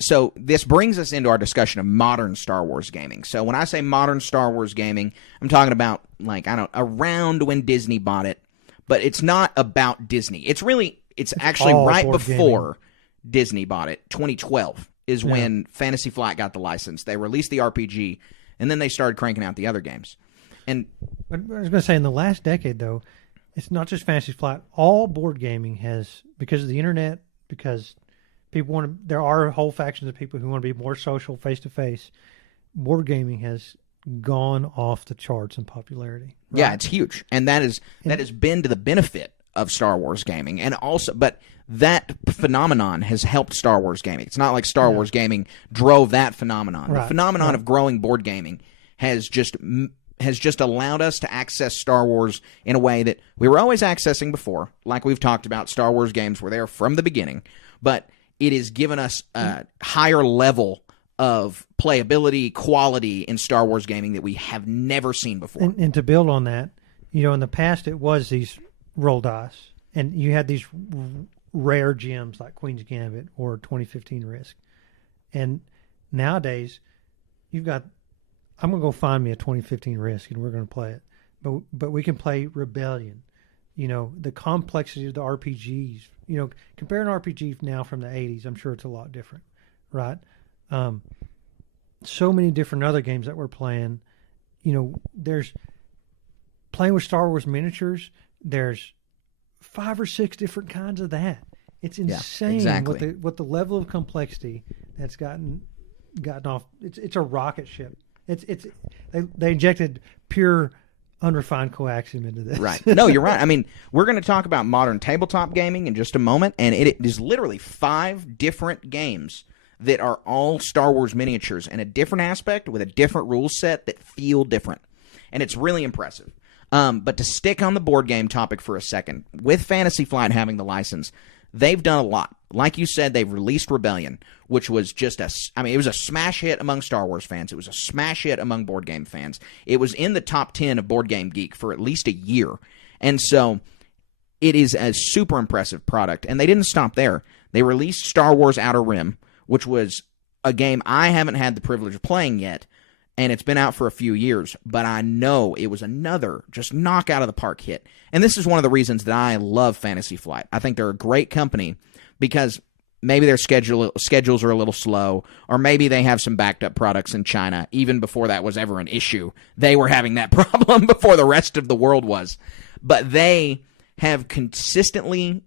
so this brings us into our discussion of modern Star Wars gaming. So when I say modern Star Wars gaming, I'm talking about, like, I don't know, around when Disney bought it, but it's not about Disney. It's actually right before Disney bought it. 2012 is when Fantasy Flight got the license. They released the RPG, and then they started cranking out the other games. And I was going to say, in the last decade, though, it's not just Fantasy Flight. All board gaming has, because of the internet, because people want to, there are whole factions of people who want to be more social, face-to-face. Board gaming has gone off the charts in popularity. Right? Yeah, it's huge. And that has been to the benefit of Star Wars gaming. And also, but that phenomenon has helped Star Wars gaming. It's not like Star Wars gaming drove that phenomenon. Right. The phenomenon of growing board gaming has just allowed us to access Star Wars in a way that we were always accessing before. Like we've talked about, Star Wars games were there from the beginning. But it has given us a higher level of playability, quality in Star Wars gaming that we have never seen before. And to build on that, in the past it was these roll dice, and you had these rare gems like Queen's Gambit or 2015 Risk. And nowadays, you've got, I'm going to go find me a 2015 Risk, and we're going to play it. But we can play Rebellion. The complexity of the RPGs. Compare an RPG now from the 80s, I'm sure it's a lot different, right? So many different other games that we're playing. There's playing with Star Wars miniatures. There's 5 or 6 different kinds of that. It's insane exactly. what the level of complexity that's gotten off. It's a rocket ship. They injected pure unrefined coaxium into this. Right. No, you're right. I mean, we're going to talk about modern tabletop gaming in just a moment, and it is literally 5 different games that are all Star Wars miniatures in a different aspect with a different rule set that feel different. And it's really impressive. But to stick on the board game topic for a second, with Fantasy Flight having the license, they've done a lot. Like you said, they've released Rebellion, which was just it was a smash hit among Star Wars fans. It was a smash hit among board game fans. It was in the top 10 of Board Game Geek for at least a year. And so it is a super impressive product. And they didn't stop there. They released Star Wars Outer Rim, which was a game I haven't had the privilege of playing yet, and it's been out for a few years, but I know it was another just knock out of the park hit. And this is one of the reasons that I love Fantasy Flight. I think they're a great company because maybe their schedules are a little slow, or maybe they have some backed up products in China. Even before that was ever an issue, they were having that problem before the rest of the world was. But they have consistently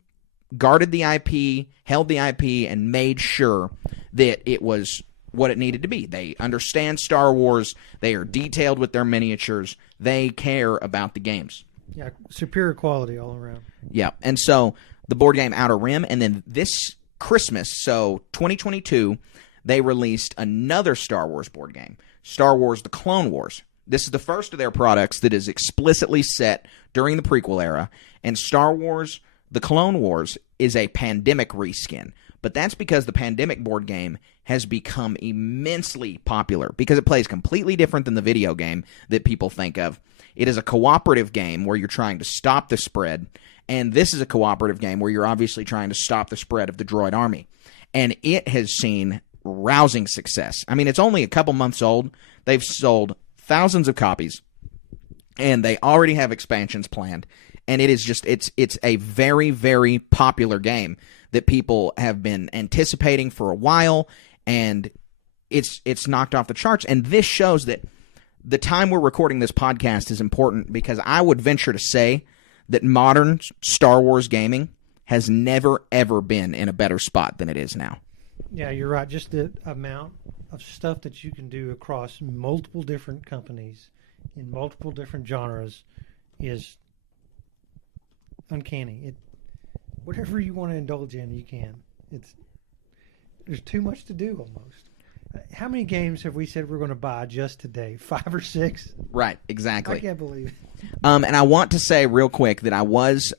guarded the IP, held the IP, and made sure that it was what it needed to be. They understand Star Wars. They are detailed with their miniatures. They care about the games. Yeah, superior quality all around. Yeah, and so the board game Outer Rim, and then this Christmas, so 2022, they released another Star Wars board game, Star Wars The Clone Wars. This is the first of their products that is explicitly set during the prequel era, and Star Wars The Clone Wars is a Pandemic reskin. But that's because the Pandemic board game has become immensely popular because it plays completely different than the video game that people think of. It is a cooperative game where you're trying to stop the spread, and this is a cooperative game where you're obviously trying to stop the spread of the droid army. And it has seen rousing success. I mean, it's only a couple months old. They've sold thousands of copies, and they already have expansions planned. And it is just, it's a very, very popular game that people have been anticipating for a while, and it's knocked off the charts. And this shows that the time we're recording this podcast is important, because I would venture to say that modern Star Wars gaming has never, ever been in a better spot than it is now. Yeah, you're right. Just the amount of stuff that you can do across multiple different companies in multiple different genres is uncanny. Whatever you want to indulge in, you can. There's too much to do almost. How many games have we said we're going to buy just today? 5 or 6? Right, exactly. I can't believe it. And I want to say real quick that I was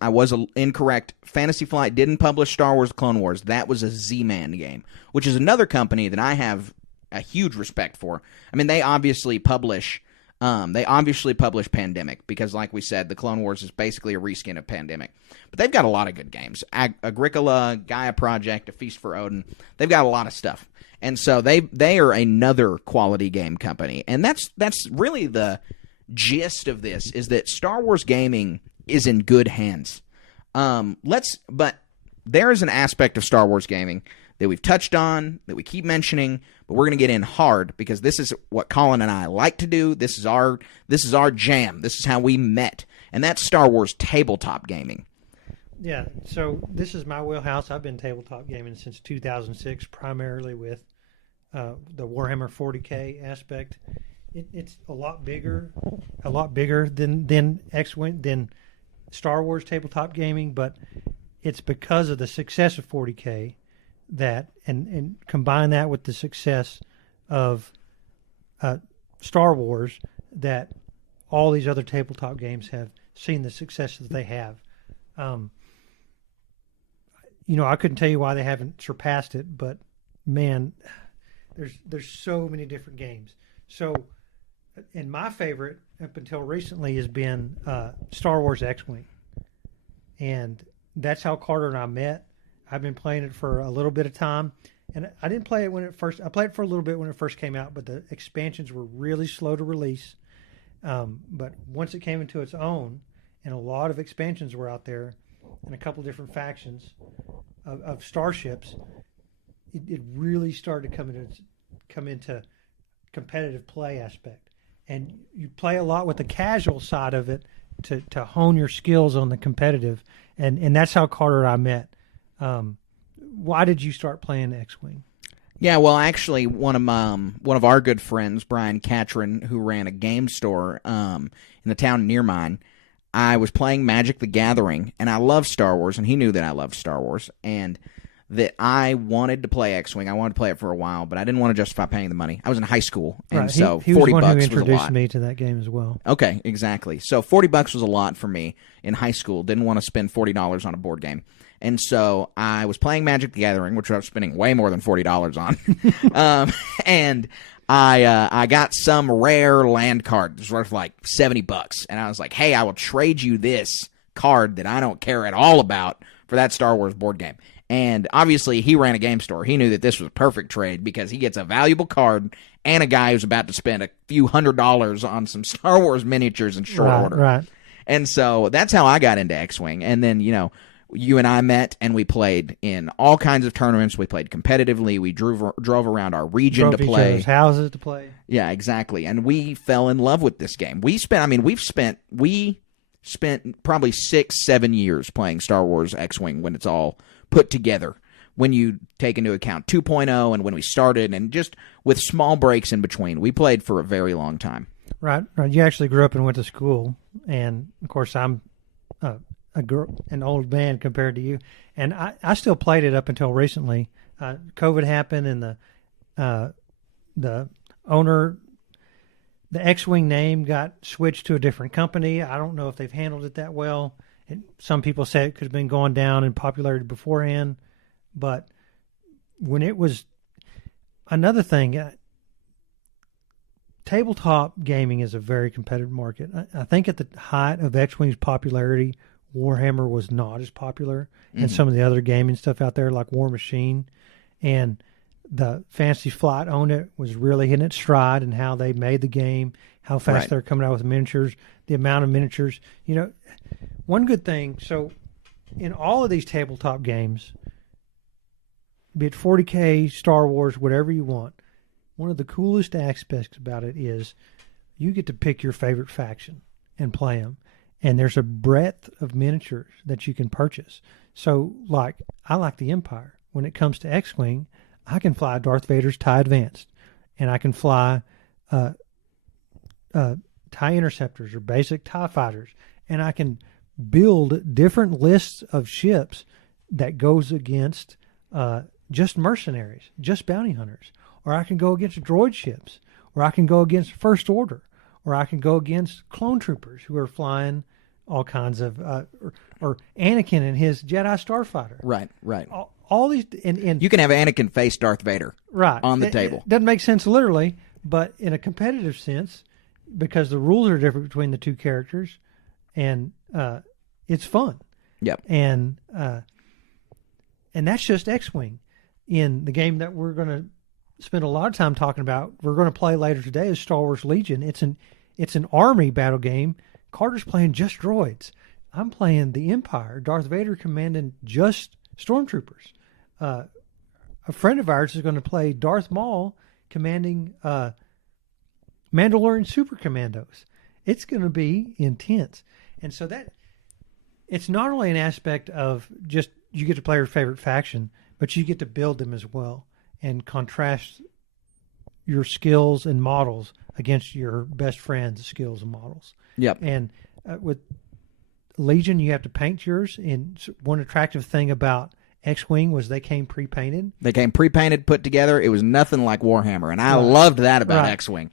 incorrect. Fantasy Flight didn't publish Star Wars Clone Wars. That was a Z-Man game, which is another company that I have a huge respect for. I mean, they obviously publish They obviously published Pandemic because, like we said, the Clone Wars is basically a reskin of Pandemic. But they've got a lot of good games. Agricola, Gaia Project, A Feast for Odin. They've got a lot of stuff. And so they are another quality game company. And that's really the gist of this, is that Star Wars gaming is in good hands. But there is an aspect of Star Wars gaming that we've touched on, that we keep mentioning, but we're going to get in hard because this is what Colin and I like to do. This is our jam. This is how we met, and that's Star Wars tabletop gaming. Yeah, so this is my wheelhouse. I've been tabletop gaming since 2006, primarily with the Warhammer 40K aspect. It's a lot bigger than X-Wing, than Star Wars tabletop gaming, but it's because of the success of 40K that, and combine that with the success of Star Wars, that all these other tabletop games have seen the success that they have. I couldn't tell you why they haven't surpassed it, but man, there's so many different games. So, and my favorite up until recently has been Star Wars X-Wing, and that's how Carter and I met. I've been playing it for a little bit of time, and I didn't play it when it first. I played it for a little bit when it first came out, but the expansions were really slow to release. But once it came into its own, and a lot of expansions were out there, and a couple different factions of starships, it really started to come into competitive play aspect. And you play a lot with the casual side of it to hone your skills on the competitive, and that's how Carter and I met. Why did you start playing X-Wing? Yeah, well, actually, one of our good friends, Brian Catron, who ran a game store in the town near mine, I was playing Magic the Gathering, and I love Star Wars, and he knew that I loved Star Wars, and that I wanted to play X-Wing. I wanted to play it for a while, but I didn't want to justify paying the money. I was in high school, and right. so he was $40 one who was a lot. introduced me to that game as well. Okay, exactly. So $40 was a lot for me in high school. Didn't want to spend $40 on a board game. And so I was playing Magic the Gathering, which I was spending way more than $40 on. And I got some rare land card. It was worth like $70. And I was like, hey, I will trade you this card that I don't care at all about for that Star Wars board game. And obviously, he ran a game store. He knew that this was a perfect trade because he gets a valuable card and a guy who's about to spend a few $100s on some Star Wars miniatures in short order. Right. And so that's how I got into X-Wing. And then, you and I met and we played in all kinds of tournaments. We played competitively. We drove around our region to play. Each other's houses to play. Yeah, exactly. And we fell in love with this game. We spent probably 6-7 years playing Star Wars X-Wing when it's all put together, when you take into account 2.0 and when we started, and just with small breaks in between. We played for a very long time. Right. You actually grew up and went to school, and of course I'm an old man compared to you, and I still played it up until recently. COVID happened, and the owner, the X-Wing name got switched to a different company. I don't know if they've handled it that well. And some people say it could have been going down in popularity beforehand, but when it was another thing, tabletop gaming is a very competitive market. I think at the height of X-Wing's popularity, Warhammer was not as popular, and some of the other gaming stuff out there like War Machine, and the Fantasy Flight owned it, was really hitting its stride, and how they made the game, how fast they're coming out with miniatures, the amount of miniatures. One good thing, so in all of these tabletop games, be it 40K, Star Wars, whatever you want, one of the coolest aspects about it is you get to pick your favorite faction and play them. And there's a breadth of miniatures that you can purchase. So, I like the Empire. When it comes to X-Wing, I can fly Darth Vader's TIE Advanced, and I can fly TIE Interceptors or basic TIE Fighters, and I can build different lists of ships that goes against just mercenaries, just bounty hunters, or I can go against droid ships, or I can go against First Order, or I can go against clone troopers who are flying all kinds of, or Anakin and his Jedi Starfighter. Right. All these, and you can have Anakin face Darth Vader on the table. It doesn't make sense literally, but in a competitive sense, because the rules are different between the two characters, and it's fun. Yep. And that's just X-Wing. In the game that we're going to spend a lot of time talking about, we're going to play later today, is Star Wars Legion. It's an army battle game. Carter's playing just droids. I'm playing the Empire. Darth Vader commanding just stormtroopers. A friend of ours is going to play Darth Maul commanding Mandalorian super commandos. It's going to be intense. And so that it's not only an aspect of just you get to play your favorite faction, but you get to build them as well and contrast your skills and models against your best friend's skills and models. Yep. And with Legion, you have to paint yours. And one attractive thing about X-Wing was they came pre-painted. They came pre-painted, put together. It was nothing like Warhammer, and I loved that about X-Wing.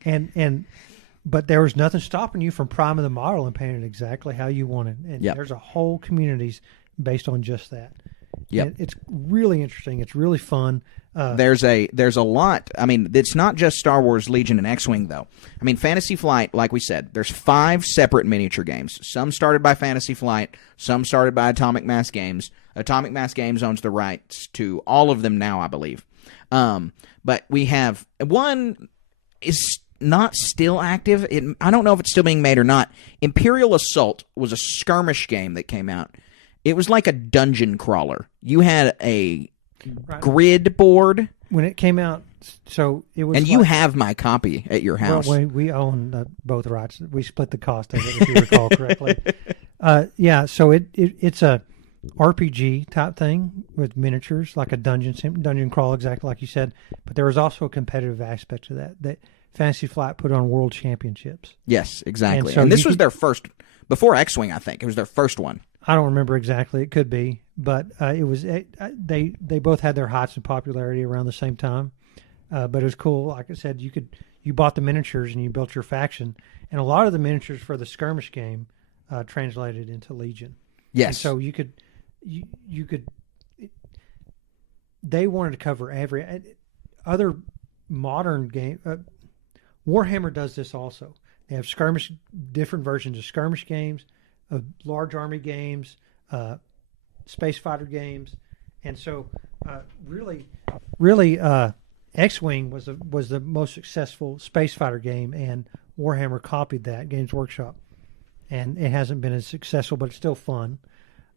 But there was nothing stopping you from priming the model and painting it exactly how you wanted. And there's a whole communities based on just that. Yep. And it's really interesting. It's really fun. There's a lot. I mean, it's not just Star Wars Legion and X-Wing, though. I mean, Fantasy Flight, like we said, there's 5 separate miniature games. Some started by Fantasy Flight, some started by Atomic Mass Games. Atomic Mass Games owns the rights to all of them now, I believe. But we have one is not still active. I don't know if it's still being made or not. Imperial Assault was a skirmish game that came out. It was like a dungeon crawler. You had a grid board when it came out. So it was, and you have my copy at your house. Well, we own both rights. We split the cost of it, if you recall correctly. So it's a RPG type thing with miniatures, like a dungeon crawl, exactly like you said. But there was also a competitive aspect to that Fantasy Flight put on World Championships. Yes, exactly. And, and this was their first, before X-Wing, I think. It was their first one. I don't remember exactly. It could be, but it was. They both had their heights of popularity around the same time. But it was cool. Like I said, you bought the miniatures and you built your faction, and a lot of the miniatures for the skirmish game translated into Legion. Yes. And so you could. They wanted to cover every other modern game. Warhammer does this also. They have different versions of skirmish games, of large army games, space fighter games, and so really, X-Wing was the most successful space fighter game, and Warhammer copied that, Games Workshop, and it hasn't been as successful, but it's still fun.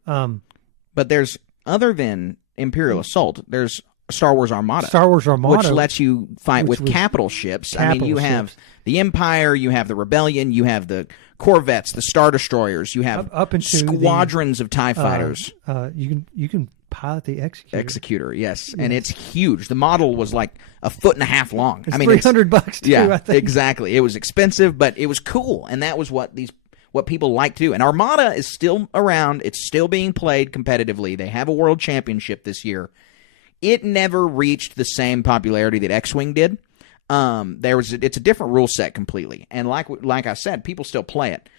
But there's, other than Imperial Assault, there's Star Wars Armada. Which lets you fight with capital ships. I mean, you have the Empire, you have the Rebellion, you have the Corvettes, the Star Destroyers, you have up into squadrons of TIE fighters. You can pilot the Executor. Yes. And it's huge. The model was like 1.5 feet long. It's $300 too, yeah, I think. Exactly. It was expensive, but it was cool, and that was what people like to do. And Armada is still around. It's still being played competitively. They have a world championship this year. It never reached the same popularity that X-Wing did. It's a different rule set completely. And like I said, people still play it.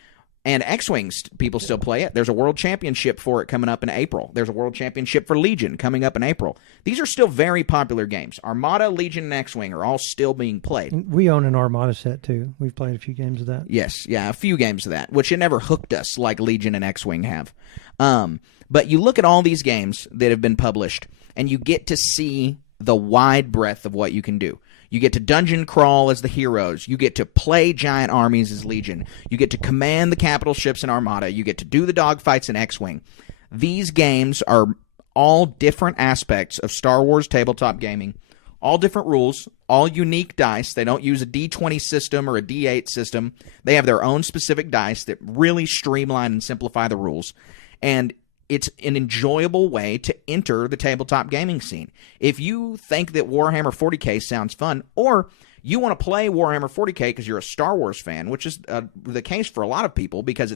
And X-Wings, people still play it. There's a world championship for it coming up in April. There's a world championship for Legion coming up in April. These are still very popular games. Armada, Legion, and X-Wing are all still being played. We own an Armada set, too. We've played a few games of that. Yes, yeah, a few games of that, which it never hooked us like Legion and X-Wing have. But you look at all these games that have been published, and you get to see the wide breadth of what you can do. You get to dungeon crawl as the heroes. You get to play giant armies as Legion. You get to command the capital ships in Armada. You get to do the dogfights in X-Wing. These games are all different aspects of Star Wars tabletop gaming. All different rules, all unique dice. They don't use a D20 system or a D8 system. They have their own specific dice that really streamline and simplify the rules. And it's an enjoyable way to enter the tabletop gaming scene. If you think that Warhammer 40K sounds fun, or you want to play Warhammer 40K because you're a Star Wars fan, which is the case for a lot of people because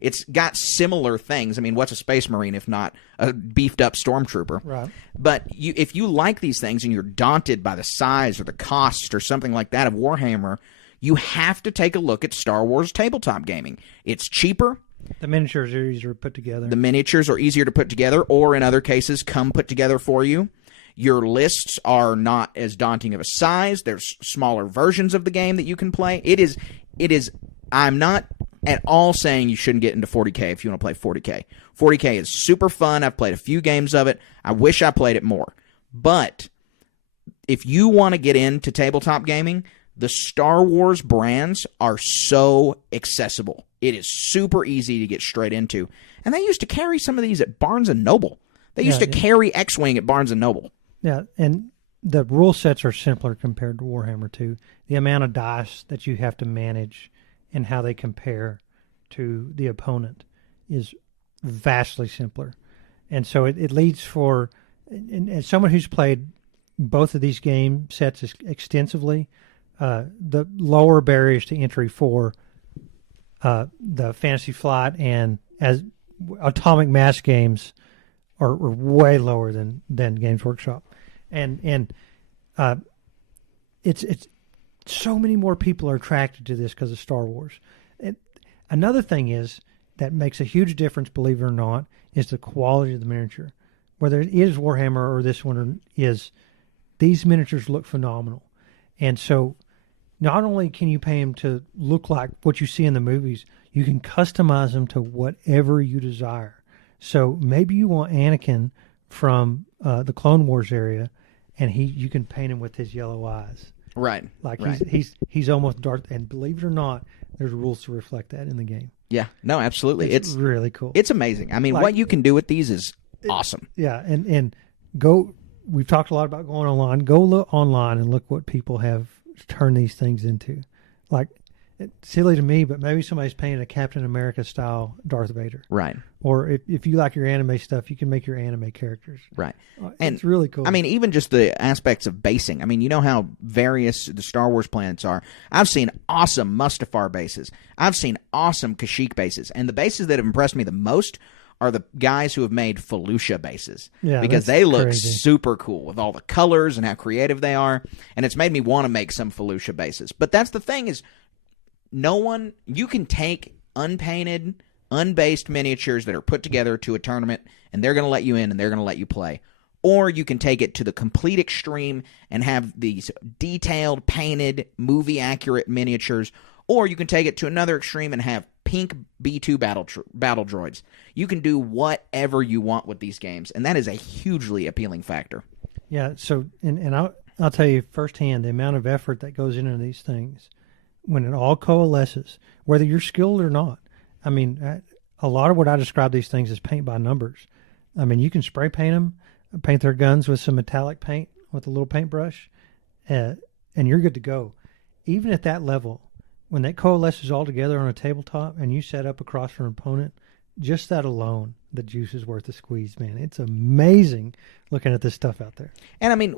it's got similar things. I mean, what's a Space Marine if not a beefed-up Stormtrooper? Right. But if you like these things and you're daunted by the size or the cost or something like that of Warhammer, you have to take a look at Star Wars tabletop gaming. It's cheaper. The miniatures are easier to put together. The miniatures are easier to put together, or in other cases, come put together for you. Your lists are not as daunting of a size. There's smaller versions of the game that you can play. It is it is. I'm not at all saying you shouldn't get into 40K if you want to play 40K. 40K is super fun. I've played a few games of it. I wish I played it more. But if you want to get into tabletop gaming, the Star Wars brands are so accessible. It is super easy to get straight into. And they used to carry some of these at Barnes & Noble. They used to carry X-Wing at Barnes & Noble. Yeah, and the rule sets are simpler compared to Warhammer 2. The amount of dice that you have to manage and how they compare to the opponent is vastly simpler. And so it leads for, and as someone who's played both of these game sets extensively, the lower barriers to entry for the Fantasy Flight and as Atomic Mass games are way lower than Games Workshop. And it's so many more people are attracted to this because of Star Wars. Another thing is that makes a huge difference, believe it or not, is the quality of the miniature. Whether it is Warhammer or this one is, these miniatures look phenomenal. And so not only can you pay them to look like what you see in the movies, you can customize them to whatever you desire. So maybe you want Anakin from the Clone Wars area, and you can paint him with his yellow eyes. Right. Like right. he's almost Darth. And believe it or not, there's rules to reflect that in the game. Yeah. No, absolutely. It's really cool. It's amazing. I mean, what you can do with these is awesome. Yeah, and go. We've talked a lot about going online. Go look online and look what people have turned these things into. Like, it's silly to me, but maybe somebody's painted a Captain America style Darth Vader. Right. Or if you like your anime stuff, you can make your anime characters. Right. And it's really cool. I mean, even just the aspects of basing. I mean, you know how various the Star Wars planets are. I've seen awesome Mustafar bases. I've seen awesome Kashyyyk bases. And the bases that have impressed me the most are the guys who have made Felucia bases. Yeah, because they look crazy. super cool with all the colors and how creative they are. And it's made me want to make some Felucia bases. But that's the thing is, you can take unpainted, unbased miniatures that are put together to a tournament, and they're going to let you in and they're going to let you play. Or you can take it to the complete extreme and have these detailed, painted, movie-accurate miniatures. Or you can take it to another extreme and have pink B-2 battle droids. You can do whatever you want with these games, and that is a hugely appealing factor. Yeah, so, and I'll tell you firsthand the amount of effort that goes into these things when it all coalesces, whether you're skilled or not. I mean, a lot of what I describe these things as paint by numbers. I mean, you can spray paint them, paint their guns with some metallic paint with a little paintbrush, and you're good to go. Even at that level, when that coalesces all together on a tabletop and you set up across from an opponent, just that alone, the juice is worth the squeeze, man. It's amazing looking at this stuff out there. And I mean,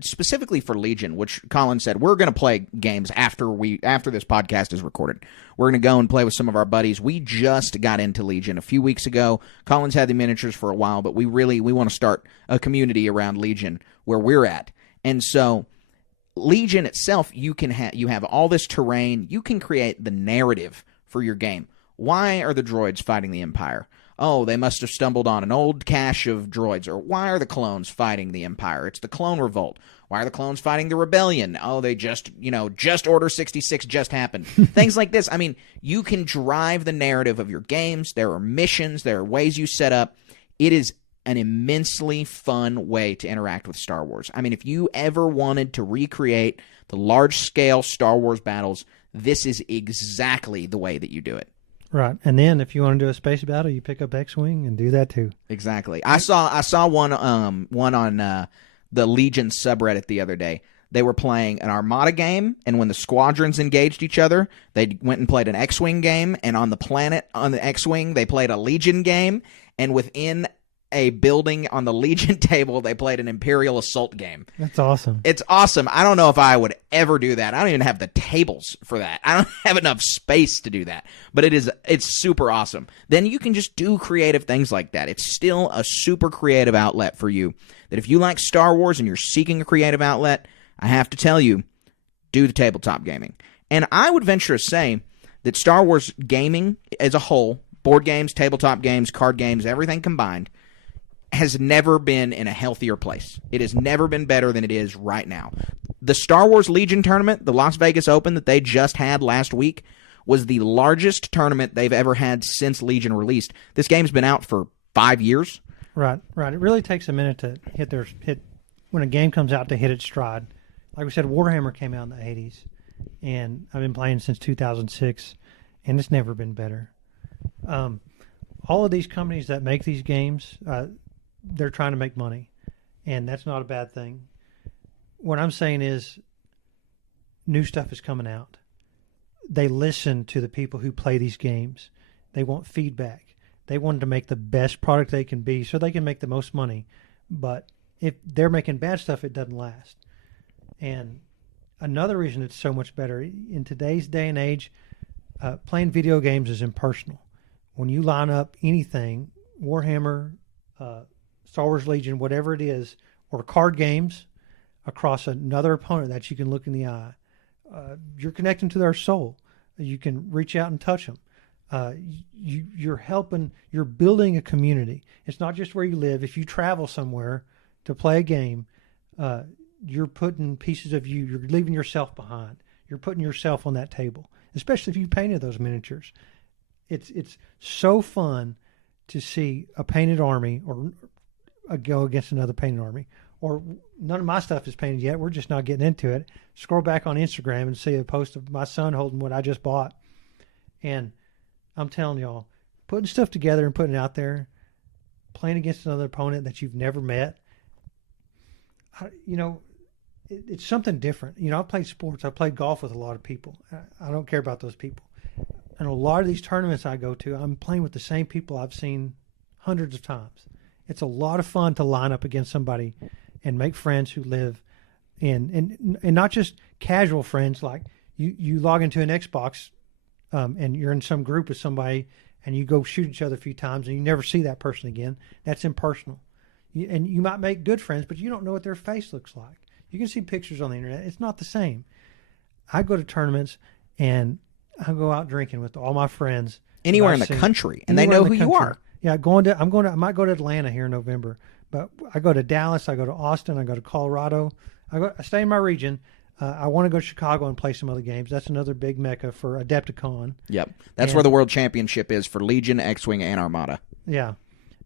specifically for Legion, which Colin said, we're going to play games after this podcast is recorded. We're going to go and play with some of our buddies. We just got into Legion a few weeks ago. Colin's had the miniatures for a while, but we want to start a community around Legion where we're at. And so Legion itself, you have all this terrain. You can create the narrative for your game. Why are the droids fighting the Empire? Oh, they must have stumbled on an old cache of droids. Or why are the clones fighting the Empire? It's the Clone Revolt. Why are the clones fighting the Rebellion? Oh, they just Order 66 just happened. Things like this. I mean, you can drive the narrative of your games. There are missions. There are ways you set up. It is an immensely fun way to interact with Star Wars. I mean, if you ever wanted to recreate the large-scale Star Wars battles, this is exactly the way that you do it. Right, and then if you want to do a space battle, you pick up X-Wing and do that too. Exactly. I saw one on the Legion subreddit the other day. They were playing an Armada game, and when the squadrons engaged each other, they went and played an X-Wing game, and on the planet, on the X-Wing, they played a Legion game, and within a building on the Legion table, they played an Imperial Assault game. That's awesome. It's awesome. I don't know if I would ever do that. I don't even have the tables for that. I don't have enough space to do that. But it's super awesome. Then you can just do creative things like that. It's still a super creative outlet for you. That if you like Star Wars and you're seeking a creative outlet, I have to tell you, do the tabletop gaming. And I would venture to say that Star Wars gaming as a whole, board games, tabletop games, card games, everything combined, has never been in a healthier place. It has never been better than it is right now. The Star Wars Legion tournament, the Las Vegas Open that they just had last week, was the largest tournament they've ever had since Legion released. This game's been out for 5 years. Right. It really takes a minute to hit when a game comes out to hit its stride. Like we said, Warhammer came out in the 80s, and I've been playing since 2006, and it's never been better. All of these companies that make these games, they're trying to make money, and that's not a bad thing. What I'm saying is new stuff is coming out. They listen to the people who play these games. They want feedback. They want to make the best product they can be so they can make the most money. But if they're making bad stuff, it doesn't last. And another reason it's so much better, in today's day and age, playing video games is impersonal. When you line up anything, Warhammer, Star Wars Legion, whatever it is, or card games, across another opponent that you can look in the eye, you're connecting to their soul. You can reach out and touch them. You're helping, you're building a community. It's not just where you live. If you travel somewhere to play a game, you're putting pieces of you, you're leaving yourself behind. You're putting yourself on that table, especially if you painted those miniatures. It's so fun to see a painted army or go against another painted army. Or none of my stuff is painted yet. We're just not getting into it. Scroll back on Instagram and see a post of my son holding what I just bought. And I'm telling y'all, putting stuff together and putting it out there, playing against another opponent that you've never met, it's something different. I've played sports. I've played golf with a lot of people. I don't care about those people. And a lot of these tournaments I go to, I'm playing with the same people I've seen hundreds of times. It's a lot of fun to line up against somebody and make friends who live in, and not just casual friends, like you log into an Xbox and you're in some group with somebody and you go shoot each other a few times and you never see that person again. That's impersonal. And you might make good friends, but you don't know what their face looks like. You can see pictures on the internet. It's not the same. I go to tournaments and I go out drinking with all my friends. Anywhere in the country, and they know who you are. Yeah, I might go to Atlanta here in November, but I go to Dallas, I go to Austin, I go to Colorado. I stay in my region. I want to go to Chicago and play some other games. That's another big mecca for Adepticon. Yep, that's where the World Championship is for Legion, X-Wing, and Armada. Yeah,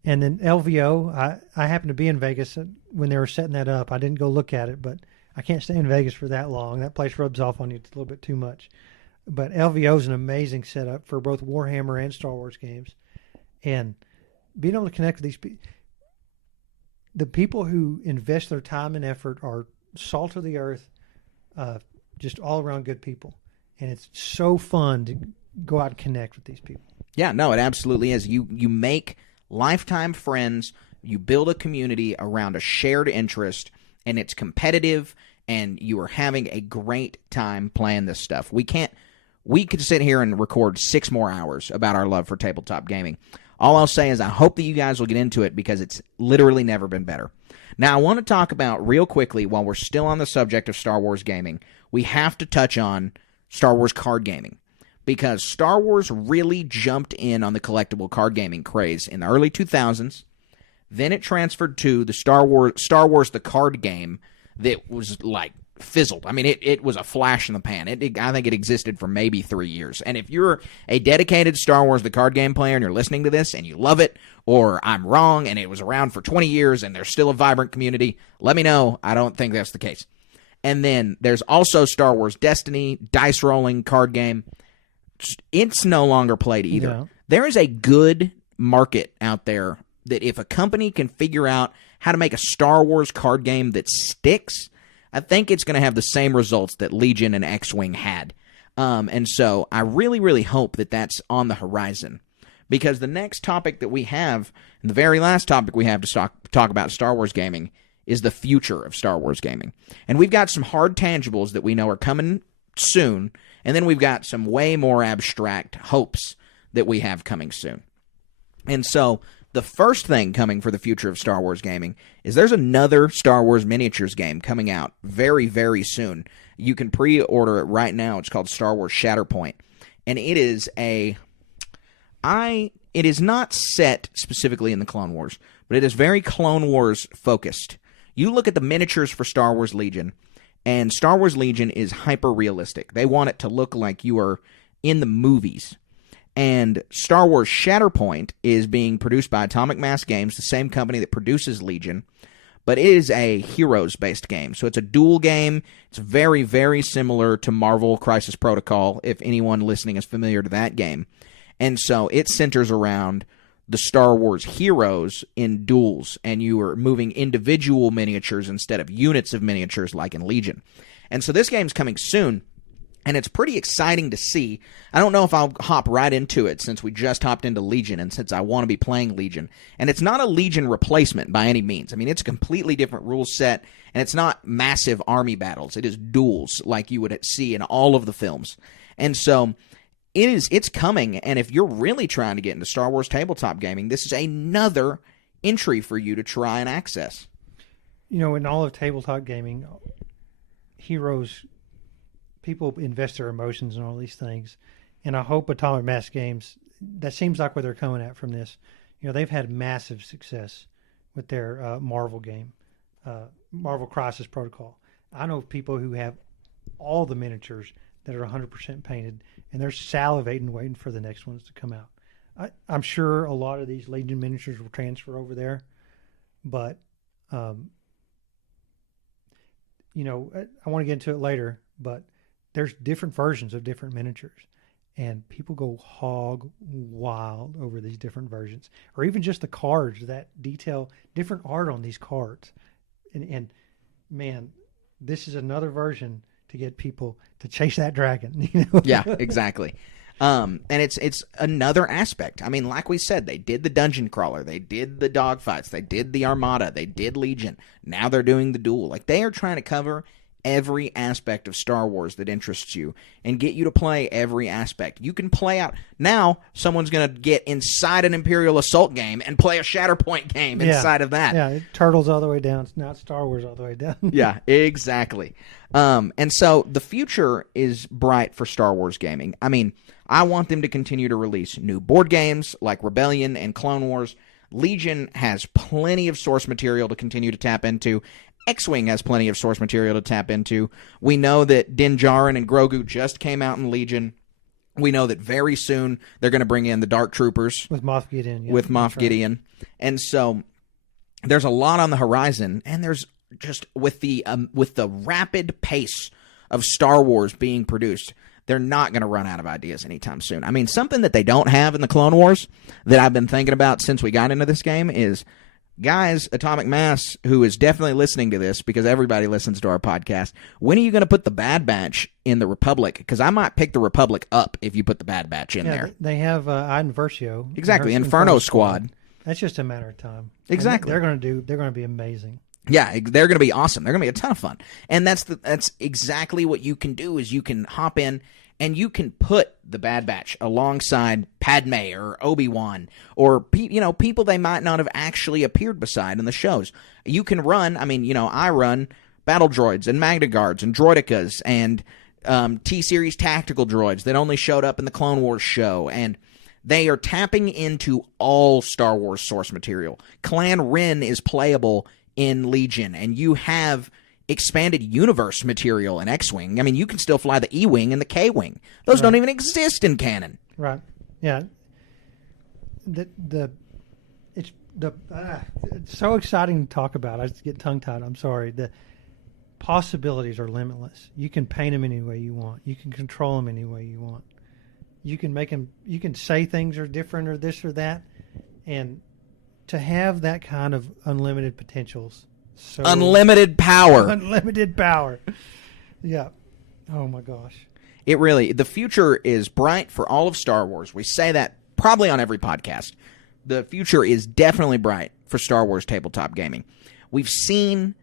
and then LVO. I happened to be in Vegas when they were setting that up. I didn't go look at it, but I can't stay in Vegas for that long. That place rubs off on you a little bit too much. But LVO is an amazing setup for both Warhammer and Star Wars games, and being able to connect with these people. The people who invest their time and effort are salt of the earth, just all around good people. And it's so fun to go out and connect with these people. Yeah, no, it absolutely is. You make lifetime friends, you build a community around a shared interest, and it's competitive, and you are having a great time playing this stuff. We could sit here and record 6 more hours about our love for tabletop gaming. All I'll say is I hope that you guys will get into it because it's literally never been better. Now, I want to talk about real quickly, while we're still on the subject of Star Wars gaming, we have to touch on Star Wars card gaming because Star Wars really jumped in on the collectible card gaming craze in the early 2000s. Then it transferred to the Star Wars the card game that was like fizzled. I mean, it was a flash in the pan. I think it existed for maybe 3 years. And if you're a dedicated Star Wars the card game player and you're listening to this and you love it, or I'm wrong and it was around for 20 years and there's still a vibrant community, let me know. I don't think that's the case. And then there's also Star Wars Destiny, dice rolling card game. It's no longer played either. Yeah. There is a good market out there that if a company can figure out how to make a Star Wars card game that sticks, I think it's going to have the same results that Legion and X-Wing had. And so I really, really hope that that's on the horizon. Because the next topic that we have, and the very last topic we have to talk about Star Wars gaming, is the future of Star Wars gaming. And we've got some hard tangibles that we know are coming soon, and then we've got some way more abstract hopes that we have coming soon. And so the first thing coming for the future of Star Wars gaming is there's another Star Wars miniatures game coming out very, very soon. You can pre-order it right now. It's called Star Wars Shatterpoint. And it is it is not set specifically in the Clone Wars, but it is very Clone Wars focused. You look at the miniatures for Star Wars Legion, And Star Wars Legion is hyper-realistic. They want it to look like you are in the movies. And Star Wars Shatterpoint is being produced by Atomic Mass Games, the same company that produces Legion. But it is a Heroes-based game. So it's a duel game. It's very, very similar to Marvel Crisis Protocol, if anyone listening is familiar to that game. And so it centers around the Star Wars heroes in duels, and you are moving individual miniatures instead of units of miniatures like in Legion. And so this game's coming soon, and it's pretty exciting to see. I don't know if I'll hop right into it since we just hopped into Legion and since I want to be playing Legion. And it's not a Legion replacement by any means. I mean, it's a completely different rule set, and it's not massive army battles. It is duels like you would see in all of the films. And so it's coming, and if you're really trying to get into Star Wars tabletop gaming, this is another entry for you to try and access. You know, in all of tabletop gaming, Heroes, people invest their emotions in all these things, and I hope Atomic Mass Games, that seems like where they're coming at from this. You know, they've had massive success with their Marvel game, Marvel Crisis Protocol. I know people who have all the miniatures that are 100% painted, and they're salivating waiting for the next ones to come out. I'm sure a lot of these Legion miniatures will transfer over there, but, you know, I want to get into it later, but there's different versions of different miniatures, and people go hog wild over these different versions, or even just the cards that detail different art on these cards. And man, this is another version to get people to chase that dragon. You know? Yeah, exactly. And it's another aspect. I mean, like we said, they did the dungeon crawler, they did the dogfights, they did the Armada, they did Legion. Now they're doing the duel. Like, they are trying to cover every aspect of Star Wars that interests you and get you to play every aspect. You can play out. Now, someone's going to get inside an Imperial Assault game and play a Shatterpoint game inside of that. Yeah, Turtles all the way down. It's not Star Wars all the way down. Yeah, exactly. And so the future is bright for Star Wars gaming. I mean, I want them to continue to release new board games like Rebellion and Clone Wars. Legion has plenty of source material to continue to tap into. X-Wing has plenty of source material to tap into. We know that Din Djarin and Grogu just came out in Legion. We know that very soon they're going to bring in the Dark Troopers. With Moff Gideon. Yeah, with Moff Gideon. And so there's a lot on the horizon, and there's just with the rapid pace of Star Wars being produced, they're not going to run out of ideas anytime soon. I mean, something that they don't have in the Clone Wars that I've been thinking about since we got into this game is, guys, Atomic Mass, who is definitely listening to this because everybody listens to our podcast, when are you going to put the Bad Batch in the Republic? Because I might pick the Republic up if you put the Bad Batch in there. They have Iden Versio. Exactly, Inferno Squad. That's just a matter of time. Exactly. And they're going to be amazing. Yeah, they're going to be awesome. They're going to be a ton of fun. And that's exactly what you can do is you can hop in and you can put the Bad Batch alongside Padme or Obi-Wan or people they might not have actually appeared beside in the shows. You can run, I run battle droids and Magna Guards and droidicas and T-Series tactical droids that only showed up in the Clone Wars show, and they are tapping into all Star Wars source material. Clan Ren is playable in Legion, and you have expanded universe material in X-Wing. I mean, you can still fly the E-Wing and the K-Wing. Those don't even exist in canon. Right. Yeah. It's so exciting to talk about. I just get tongue-tied. I'm sorry. The possibilities are limitless. You can paint them any way you want. You can control them any way you want. You can make them. You can say things are different or this or that, and to have that kind of unlimited potentials. Unlimited power. Unlimited power. Yeah. Oh my gosh. The future is bright for all of Star Wars. We say that probably on every podcast. The future is definitely bright for Star Wars tabletop gaming. We've seen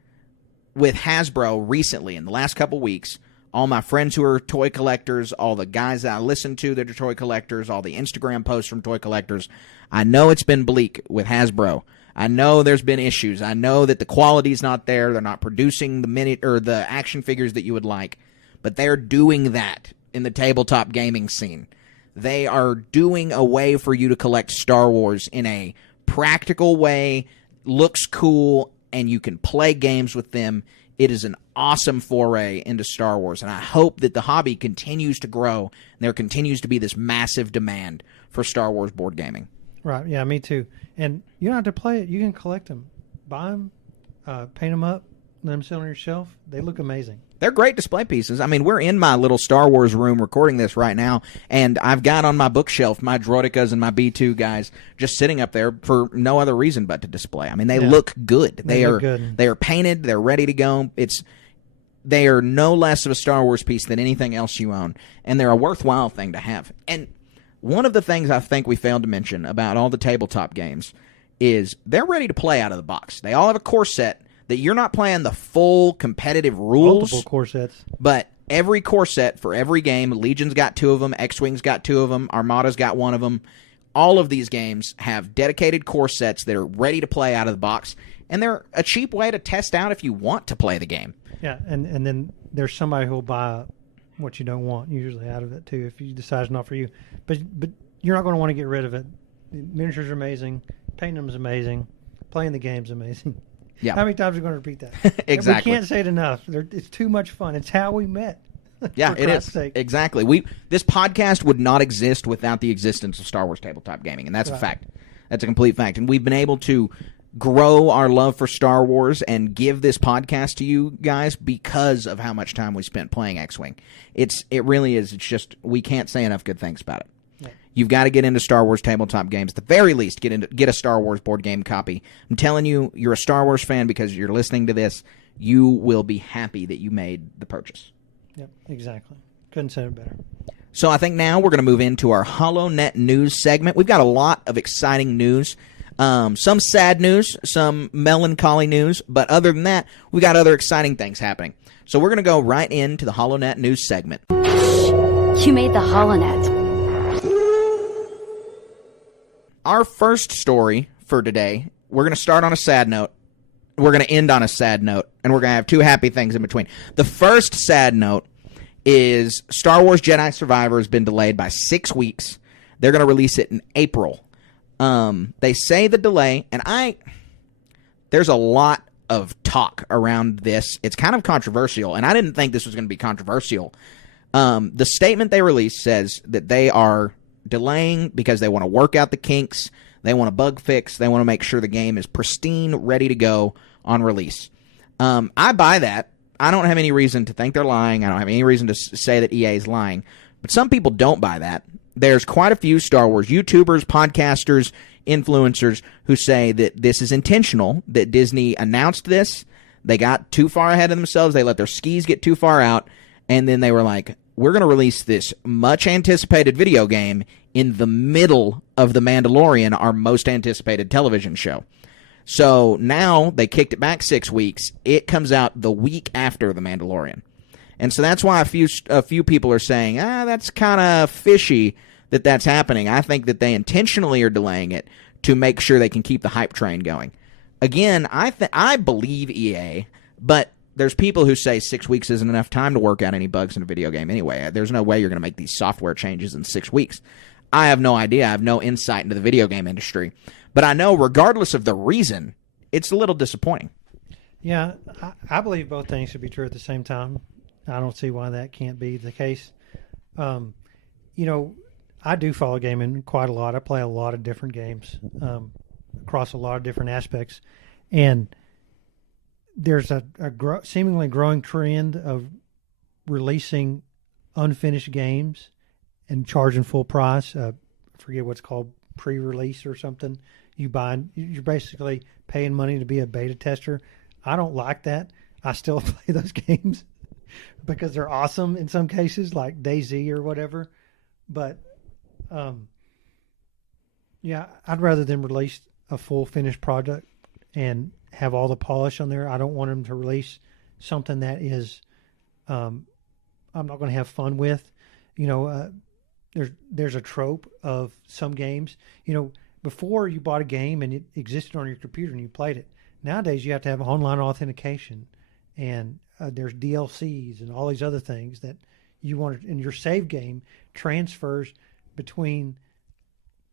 with Hasbro recently in the last couple weeks, all my friends who are toy collectors, all the guys that I listen to that are toy collectors, all the Instagram posts from toy collectors, I know it's been bleak with Hasbro. I know there's been issues. I know that the quality's not there. They're not producing the action figures that you would like. But they're doing that in the tabletop gaming scene. They are doing a way for you to collect Star Wars in a practical way, looks cool, and you can play games with them It is an awesome foray into Star Wars, and I hope that the hobby continues to grow and there continues to be this massive demand for Star Wars board gaming. Right. Yeah, me too. And you don't have to play it. You can collect them, buy them, paint them up, let them sit on your shelf. They look amazing. They're great display pieces. I mean, we're in my little Star Wars room recording this right now, and I've got on my bookshelf my Droidekas and my B2 guys just sitting up there for no other reason but to display. I mean, they look good. They look are good. They are painted. They're ready to go. They are no less of a Star Wars piece than anything else you own, and they're a worthwhile thing to have. And one of the things I think we failed to mention about all the tabletop games is they're ready to play out of the box. They all have a core set that you're not playing the full competitive rules. Multiple core sets. But every core set for every game, Legion's got 2 of them, X-Wing's got 2 of them, Armada's got 1 of them. All of these games have dedicated core sets that are ready to play out of the box, and they're a cheap way to test out if you want to play the game. Yeah, and then there's somebody who will buy what you don't want usually out of it too if you decide it's not for you. But you're not going to want to get rid of it. The miniatures are amazing, painting them is amazing, playing the game's amazing. Yeah. How many times are we going to repeat that? Exactly. We can't say it enough. It's too much fun. It's how we met. Yeah, For it Christ's is. sake. Exactly. This podcast would not exist without the existence of Star Wars tabletop gaming, and that's a fact. That's a complete fact. And we've been able to grow our love for Star Wars and give this podcast to you guys because of how much time we spent playing X-Wing. It really is. It's just we can't say enough good things about it. You've got to get into Star Wars tabletop games. At the very least, get a Star Wars board game copy. I'm telling you, you're a Star Wars fan because you're listening to this. You will be happy that you made the purchase. Yep, exactly. Couldn't say it better. So I think now we're going to move into our HoloNet news segment. We've got a lot of exciting news. Some sad news, some melancholy news, but other than that, we got other exciting things happening. So we're going to go right into the HoloNet news segment. You made the HoloNet. Our first story for today, we're going to start on a sad note. We're going to end on a sad note, and we're going to have 2 happy things in between. The first sad note is Star Wars Jedi Survivor has been delayed by 6 weeks. They're going to release it in April. They say the delay, and there's a lot of talk around this. It's kind of controversial, and I didn't think this was going to be controversial. The statement they released says that they are delaying because they want to work out the kinks, they want to bug fix, they want to make sure the game is pristine, ready to go on release. I buy that. I don't have any reason to think they're lying. I don't have any reason to say that EA is lying. But some people don't buy that. There's quite a few Star Wars YouTubers, podcasters, influencers who say that this is intentional, that Disney announced this, they got too far ahead of themselves, they let their skis get too far out, and then they were like, we're going to release this much anticipated video game in the middle of The Mandalorian, our most anticipated television show. So now they kicked it back 6 weeks. It comes out the week after The Mandalorian. And so that's why a few people are saying, that's kind of fishy that that's happening. I think that they intentionally are delaying it to make sure they can keep the hype train going. Again, I believe EA, but there's people who say 6 weeks isn't enough time to work out any bugs in a video game anyway. There's no way you're going to make these software changes in 6 weeks. I have no idea. I have no insight into the video game industry. But I know regardless of the reason, it's a little disappointing. Yeah, I believe both things should be true at the same time. I don't see why that can't be the case. I do follow gaming quite a lot. I play a lot of different games across a lot of different aspects. And there's a seemingly growing trend of releasing unfinished games and charging full price. I forget what's called pre-release or something. You're basically paying money to be a beta tester. I don't like that. I still play those games because they're awesome in some cases, like DayZ or whatever. But I'd rather them release a full finished product and have all the polish on there. I don't want them to release something that is I'm not going to have fun with. There's a trope of some games. Before you bought a game and it existed on your computer and you played it. Nowadays you have to have online authentication, and there's DLCs and all these other things that you want. And your save game transfers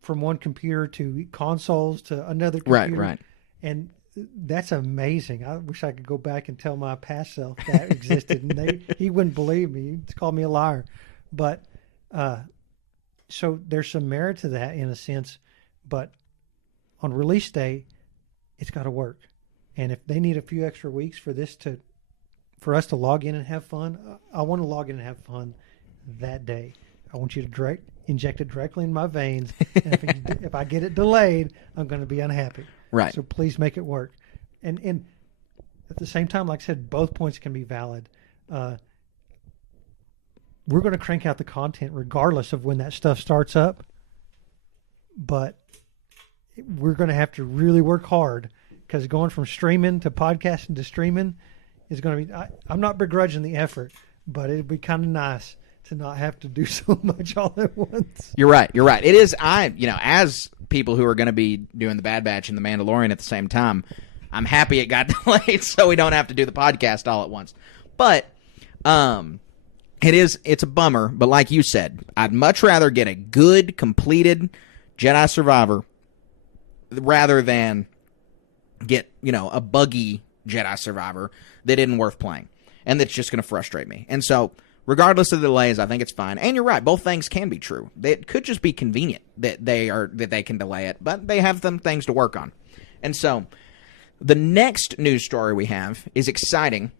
from one computer to consoles to another computer. Right. And that's amazing. I wish I could go back and tell my past self that existed, and he wouldn't believe me. He'd call me a liar. But so there's some merit to that in a sense, but on release day, it's got to work. And if they need a few extra weeks for us to log in and have fun, I want to log in and have fun that day. I want you to inject it directly in my veins. And if I get it delayed, I'm going to be unhappy. Right. So please make it work. And at the same time, like I said, both points can be valid. We're going to crank out the content regardless of when that stuff starts up. But we're going to have to really work hard, because going from streaming to podcasting to streaming is going to be, I'm not begrudging the effort, but it'd be kind of nice to not have to do so much all at once. You're right. It is, as people who are going to be doing the Bad Batch and the Mandalorian at the same time, I'm happy it got delayed so we don't have to do the podcast all at once. But it's a bummer, but like you said, I'd much rather get a good, completed Jedi Survivor rather than get, a buggy Jedi Survivor that isn't worth playing and that's just going to frustrate me. And so, regardless of the delays, I think it's fine. And you're right, both things can be true. It could just be convenient that they can delay it, but they have some things to work on. And so, the next news story we have is exciting.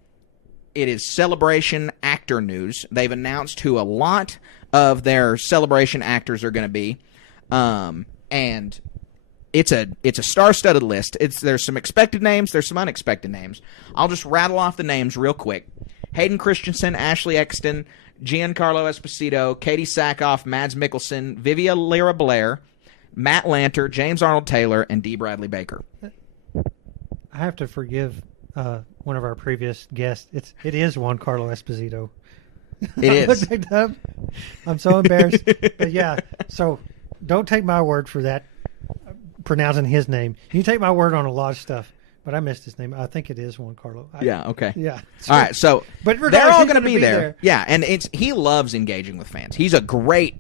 It is Celebration actor news. They've announced who a lot of their Celebration actors are going to be, and it's a star-studded list. There's some expected names, there's some unexpected names. I'll just rattle off the names real quick. Hayden Christensen, Ashley Eckstein, Giancarlo Esposito, Katie Sackhoff, Mads Mikkelsen, Vivia Lyra Blair, Matt Lanter, James Arnold Taylor, and D. Bradley Baker. I have to forgive one of our previous guests. It is Giancarlo Esposito. It is. I looked it up. I'm so embarrassed. But yeah, so don't take my word for that, pronouncing his name. You take my word on a lot of stuff, but I missed his name. I think it is Giancarlo. Yeah, okay. Yeah. All right, so but they're all going to be there. Yeah, and he loves engaging with fans. He's great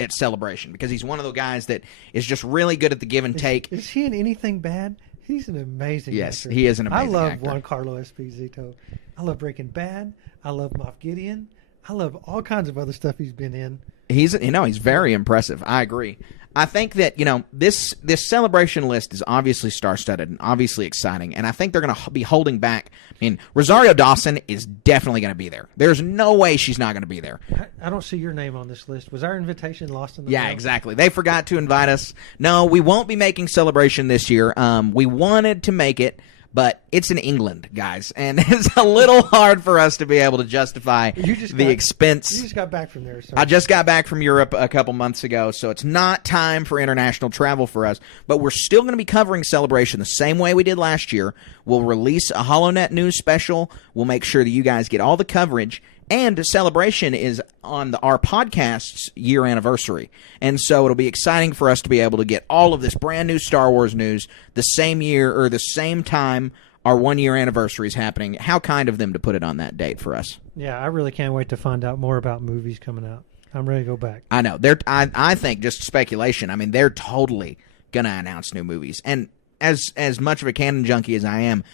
at Celebration because he's one of the guys that is just really good at the give and take. Is he in anything bad? He's an amazing actor. He is an amazing actor. I love Giancarlo Esposito. I love Breaking Bad. I love Moff Gideon. I love all kinds of other stuff he's been in. He's very impressive. I agree. I think that, this Celebration list is obviously star-studded and obviously exciting, and I think they're going to be holding back. I mean, Rosario Dawson is definitely going to be there. There's no way she's not going to be there. I don't see your name on this list. Was our invitation lost in the mail? Yeah, exactly. They forgot to invite us. No, we won't be making Celebration this year. We wanted to make it, but it's in England, guys, and it's a little hard for us to be able to justify the expense. You just got back from there. So. I just got back from Europe a couple months ago, so it's not time for international travel for us, but we're still going to be covering Celebration the same way we did last year. We'll release a HoloNet news special. We'll make sure that you guys get all the coverage. And Celebration is on our podcast's year anniversary. And so it'll be exciting for us to be able to get all of this brand new Star Wars news the same year or the same time our 1 year anniversary is happening. How kind of them to put it on that date for us. Yeah, I really can't wait to find out more about movies coming out. I'm ready to go back. I know. I think just speculation. I mean, they're totally going to announce new movies. And as much of a canon junkie as I am,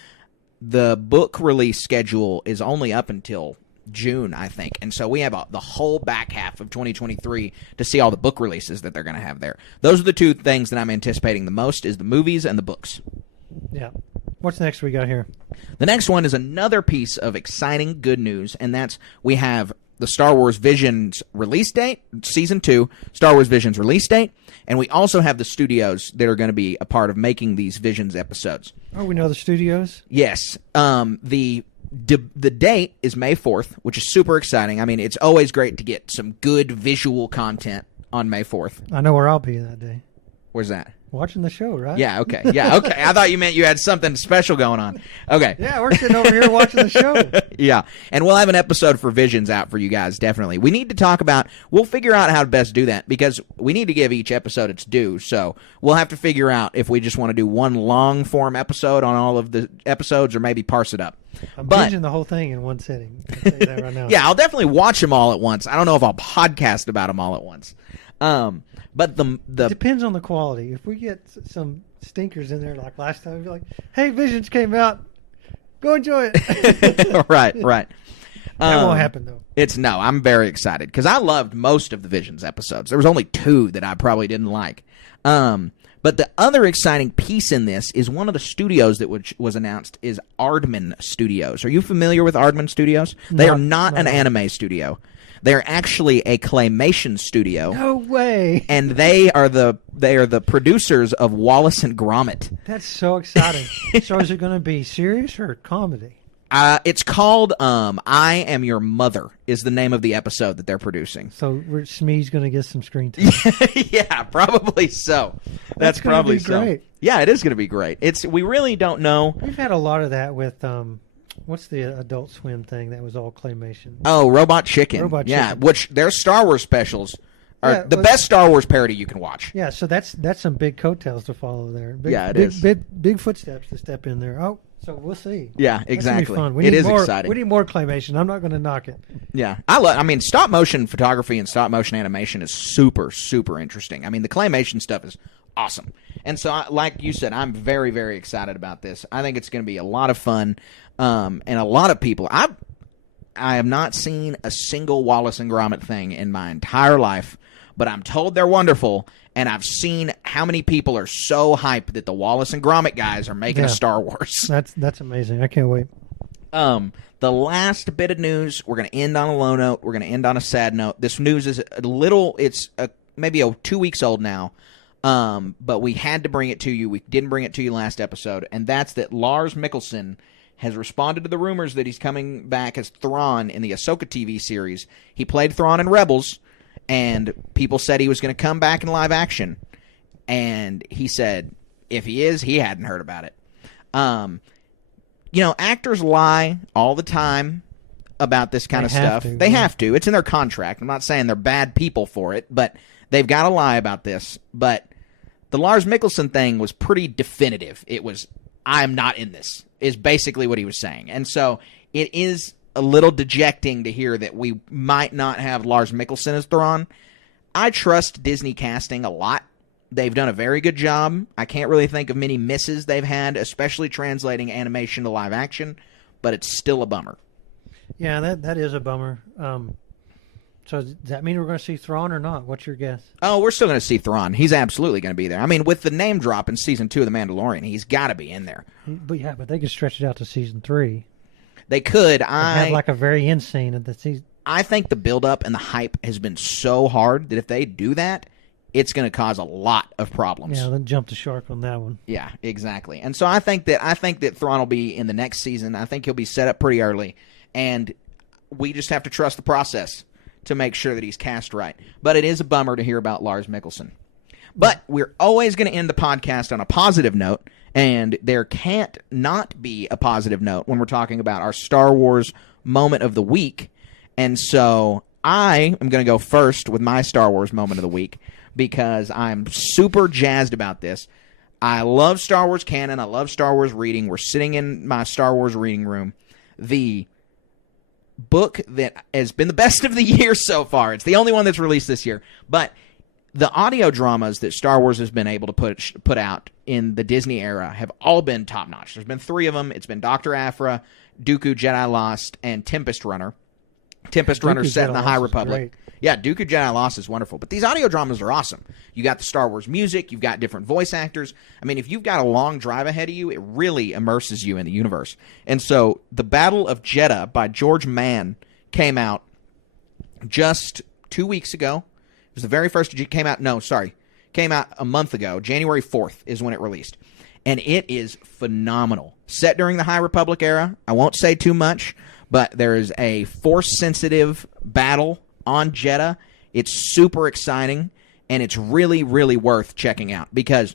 the book release schedule is only up until June, I think. And so we have the whole back half of 2023 to see all the book releases that they're going to have there. Those are the two things that I'm anticipating the most, is the movies and the books. Yeah. What's next we got here? The next one is another piece of exciting good news, and that's we have the Star Wars Visions release date, Season 2, Star Wars Visions release date, and we also have the studios that are going to be a part of making these Visions episodes. Oh, we know the studios? Yes. The date is May 4th, which is super exciting. I mean, it's always great to get some good visual content on May 4th. I know where I'll be that day. Where's that? Watching the show, right? Yeah, okay. I thought you meant you had something special going on. Okay. Yeah, we're sitting over here watching the show. Yeah, and we'll have an episode for Visions out for you guys, definitely. We need to talk about, we'll figure out how to best do that, because we need to give each episode its due, so we'll have to figure out if we just want to do one long-form episode on all of the episodes or maybe parse it up. I'm binging the whole thing in one sitting. I'll tell you that right now. Yeah, I'll definitely watch them all at once. I don't know if I'll podcast about them all at once. But the it depends on the quality. If we get some stinkers in there like last time. You're like, hey, Visions came out. Go enjoy it. Right. That won't happen, though. I'm very excited because I loved most of the Visions episodes. There was only 2 that I probably didn't like. But the other exciting piece in this is one of the studios that was announced is Aardman Studios. Are you familiar with Aardman Studios? They are not an anime studio. They are actually a claymation studio. No way. And they are the producers of Wallace and Gromit. That's so exciting. So is it going to be serious or comedy? It's called I Am Your Mother is the name of the episode that they're producing. So Smee's going to get some screen time. Yeah, probably so. That's probably so. Great. Yeah, it is going to be great. We really don't know. We've had a lot of that with what's the Adult Swim thing that was all claymation? Oh, Robot Chicken. Yeah, which their Star Wars specials are the best Star Wars parody you can watch. Yeah, so that's some big coatails to follow there. It is. Big footsteps to step in there. Oh, so we'll see. Yeah, exactly. It is exciting. We need more claymation. I'm not going to knock it. Yeah, I mean, stop motion photography and stop motion animation is super, super interesting. I mean, the claymation stuff is awesome. And so, like you said, I'm very, very excited about this. I think it's going to be a lot of fun, and a lot of people. I have not seen a single Wallace and Gromit thing in my entire life, but I'm told they're wonderful. And I've seen how many people are so hyped that the Wallace and Gromit guys are making a Star Wars. That's amazing. I can't wait. The last bit of news, we're going to end on a low note. We're going to end on a sad note. This news is maybe 2 weeks old now, but we had to bring it to you. We didn't bring it to you last episode, and that's that Lars Mikkelsen has responded to the rumors that he's coming back as Thrawn in the Ahsoka TV series. He played Thrawn in Rebels, and people said he was going to come back in live action. And he said, if he is, he hadn't heard about it. Actors lie all the time about this kind of stuff. They have to. It's in their contract. I'm not saying they're bad people for it, but they've got to lie about this. But the Lars Mikkelsen thing was pretty definitive. It was, I'm not in this, is basically what he was saying. And so it is a little dejecting to hear that we might not have Lars Mikkelsen as Thrawn. I trust Disney casting a lot. They've done a very good job. I can't really think of many misses they've had, especially translating animation to live action, but it's still a bummer. Yeah, that is a bummer. So does that mean we're going to see Thrawn or not? What's your guess? Oh, we're still going to see Thrawn. He's absolutely going to be there. I mean, with the name drop in Season 2 of The Mandalorian, he's got to be in there. But they could stretch it out to Season 3. They could. Have like a very end scene of the season. I think the build-up and the hype has been so hard that if they do that, it's going to cause a lot of problems. Yeah, then jump the shark on that one. Yeah, exactly. And so I think that Thrawn will be in the next season. I think he'll be set up pretty early, and we just have to trust the process to make sure that he's cast right. But it is a bummer to hear about Lars Mikkelsen. But we're always going to end the podcast on a positive note, and there can't not be a positive note when we're talking about our Star Wars moment of the week. And so I am going to go first with my Star Wars moment of the week because I'm super jazzed about this. I love Star Wars canon. I love Star Wars reading. We're sitting in my Star Wars reading room. The book that has been the best of the year so far. It's the only one that's released this year. But the audio dramas that Star Wars has been able to put out in the Disney era have all been top-notch. There's been 3 of them. It's been Dr. Aphra, Dooku Jedi Lost, and Tempest Runner. Tempest Runner set in the High Republic. Yeah, Dooku Jedi Lost is wonderful. But these audio dramas are awesome. You got the Star Wars music. You've got different voice actors. I mean, if you've got a long drive ahead of you, it really immerses you in the universe. And so The Battle of Jeddah by George Mann came out just 2 weeks ago. It was the very first. Came out a month ago. January 4th is when it released. And it is phenomenal. Set during the High Republic era. I won't say too much, but there is a Force-sensitive battle on Jeddah. It's super exciting, and it's really, really worth checking out because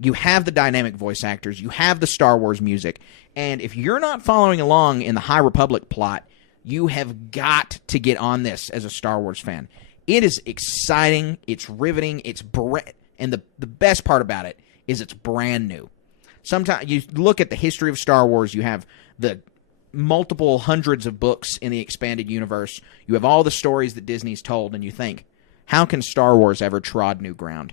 you have the dynamic voice actors, you have the Star Wars music, and if you're not following along in the High Republic plot, you have got to get on this as a Star Wars fan. It is exciting, it's riveting, and the best part about it is it's brand new. Sometimes you look at the history of Star Wars, you have the multiple hundreds of books in the expanded universe. You have all the stories that Disney's told, and you think, how can Star Wars ever trod new ground?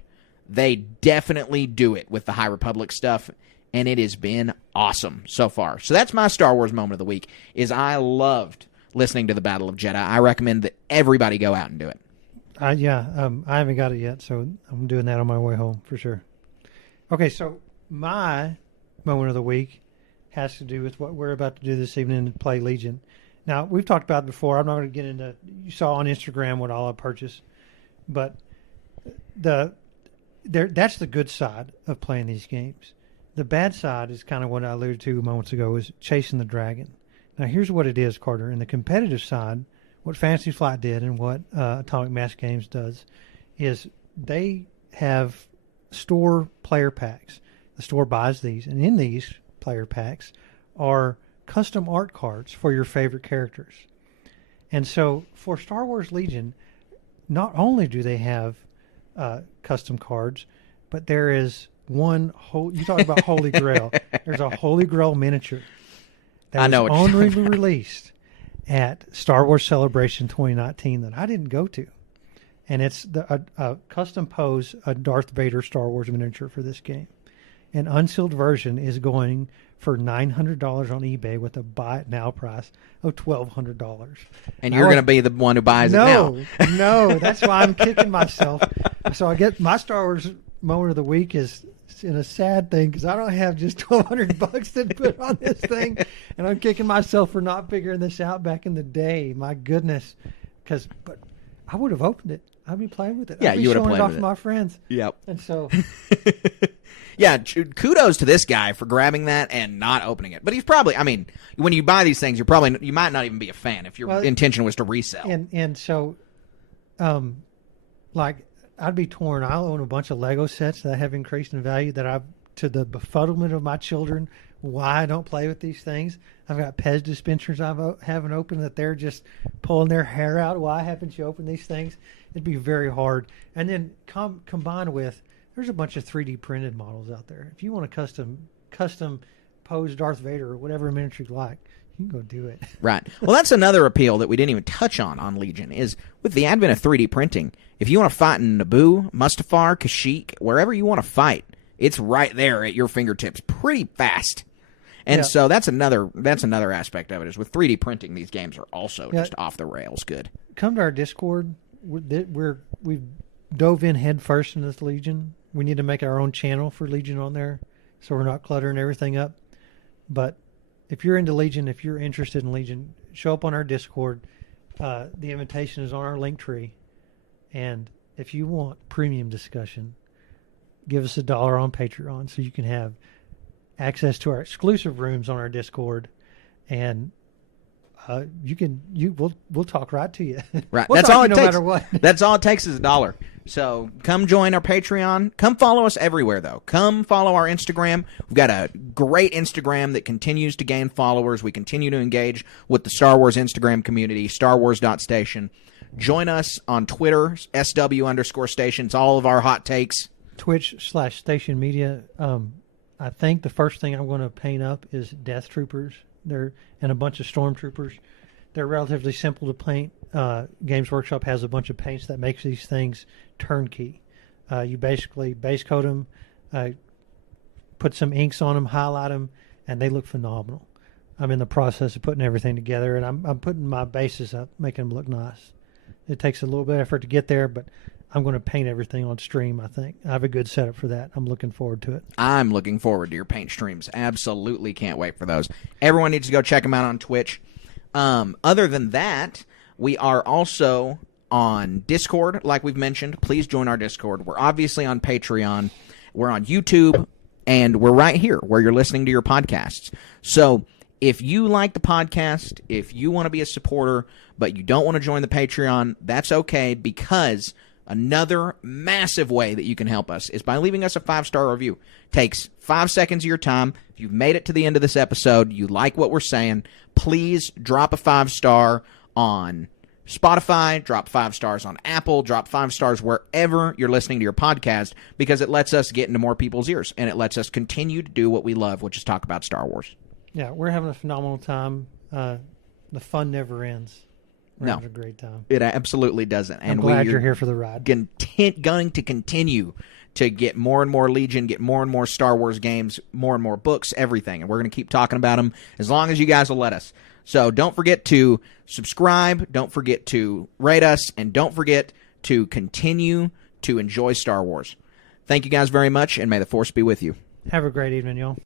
they definitely do it with the High Republic stuff, and it has been awesome so far. So that's my Star Wars moment of the week, is I loved listening to the Battle of Jedha. I recommend that everybody go out and do it. I haven't got it yet, so I'm doing that on my way home for sure. Okay, so my moment of the week has to do with what we're about to do this evening and play Legion. Now, we've talked about it before. I'm not going to get into, you saw on Instagram what all I purchased, but that's the good side of playing these games. The bad side is kind of what I alluded to moments ago, is chasing the dragon. Now, here's what it is, Carter. In the competitive side, what Fantasy Flight did and what Atomic Mass Games does is they have store player packs. The store buys these, and in these player packs are custom art cards for your favorite characters. And so for Star Wars Legion, not only do they have custom cards, but there is one you talk about Holy Grail. There's a Holy Grail miniature that was only released at Star Wars Celebration 2019 that I didn't go to. And it's a custom pose, a Darth Vader Star Wars miniature for this game. An unsealed version is going for $900 on eBay with a buy it now price of $1,200. And you're going to be the one who buys it now. No, that's why I'm kicking myself. So I get my Star Wars moment of the week is in a sad thing because I don't have just $1,200 to put on this thing, and I'm kicking myself for not figuring this out back in the day. My goodness, but I would have opened it. I'd be playing with it. Yeah, I'd be you would have showing played it off with to my friends. Yep. And so, yeah, kudos to this guy for grabbing that and not opening it. But he's probably, I mean, when you buy these things, you might not even be a fan if your intention was to resell. And so, like, I'd be torn. I own a bunch of Lego sets that have increased in value that I've, to the befuddlement of my children, why I don't play with these things. I've got Pez dispensers I haven't opened that they're just pulling their hair out. Why haven't you opened these things? It'd be very hard. And then combined with, there's a bunch of 3D printed models out there. If you want a custom pose Darth Vader or whatever miniature you like, you can go do it. Right. Well, that's another appeal that we didn't even touch on Legion, is with the advent of 3D printing, if you want to fight in Naboo, Mustafar, Kashyyyk, wherever you want to fight, it's right there at your fingertips pretty fast. And so that's another aspect of it, is with 3D printing, these games are also just off the rails good. Come to our Discord. We've dove in head first into this Legion. We need to make our own channel for Legion on there, so we're not cluttering everything up. But if you're into Legion, if you're interested in Legion, show up on our Discord. The invitation is on our link tree. And if you want premium discussion, give us $1 on Patreon so you can have access to our exclusive rooms on our Discord, and we'll talk right to you. Right. We'll That's talk all to it you takes. no matter what. That's all it takes is $1. So come join our Patreon. Come follow us everywhere, though. Come follow our Instagram. We've got a great Instagram that continues to gain followers. We continue to engage with the Star Wars Instagram community, StarWars.station. Join us on Twitter, SW_station. It's all of our hot takes. Twitch/Station Media. I think the first thing I'm going to paint up is Death Troopers. And a bunch of Stormtroopers. They're relatively simple to paint. Games Workshop has a bunch of paints that makes these things turnkey. You basically base coat them, put some inks on them, highlight them, and they look phenomenal. I'm in the process of putting everything together, and I'm putting my bases up, making them look nice. It takes a little bit of effort to get there, but I'm going to paint everything on stream, I think. I have a good setup for that. I'm looking forward to it. I'm looking forward to your paint streams. Absolutely can't wait for those. Everyone needs to go check them out on Twitch. Other than that, we are also on Discord, like we've mentioned. Please join our Discord. We're obviously on Patreon. We're on YouTube. And we're right here where you're listening to your podcasts. So if you like the podcast, if you want to be a supporter, but you don't want to join the Patreon, that's okay, because another massive way that you can help us is by leaving us a 5-star review. Takes 5 seconds of your time. If you've made it to the end of this episode, you like what we're saying, please drop a 5-star on Spotify, drop 5 stars on Apple, drop 5 stars wherever you're listening to your podcast, because it lets us get into more people's ears, and it lets us continue to do what we love, which is talk about Star Wars. Yeah, we're having a phenomenal time. The fun never ends. We're having a great time. It absolutely doesn't. And I'm glad you're here for the ride. Going to continue to get more and more Legion, get more and more Star Wars games, more and more books, everything. And we're going to keep talking about them as long as you guys will let us. So don't forget to subscribe, don't forget to rate us, and don't forget to continue to enjoy Star Wars. Thank you guys very much, and may the Force be with you. Have a great evening, y'all.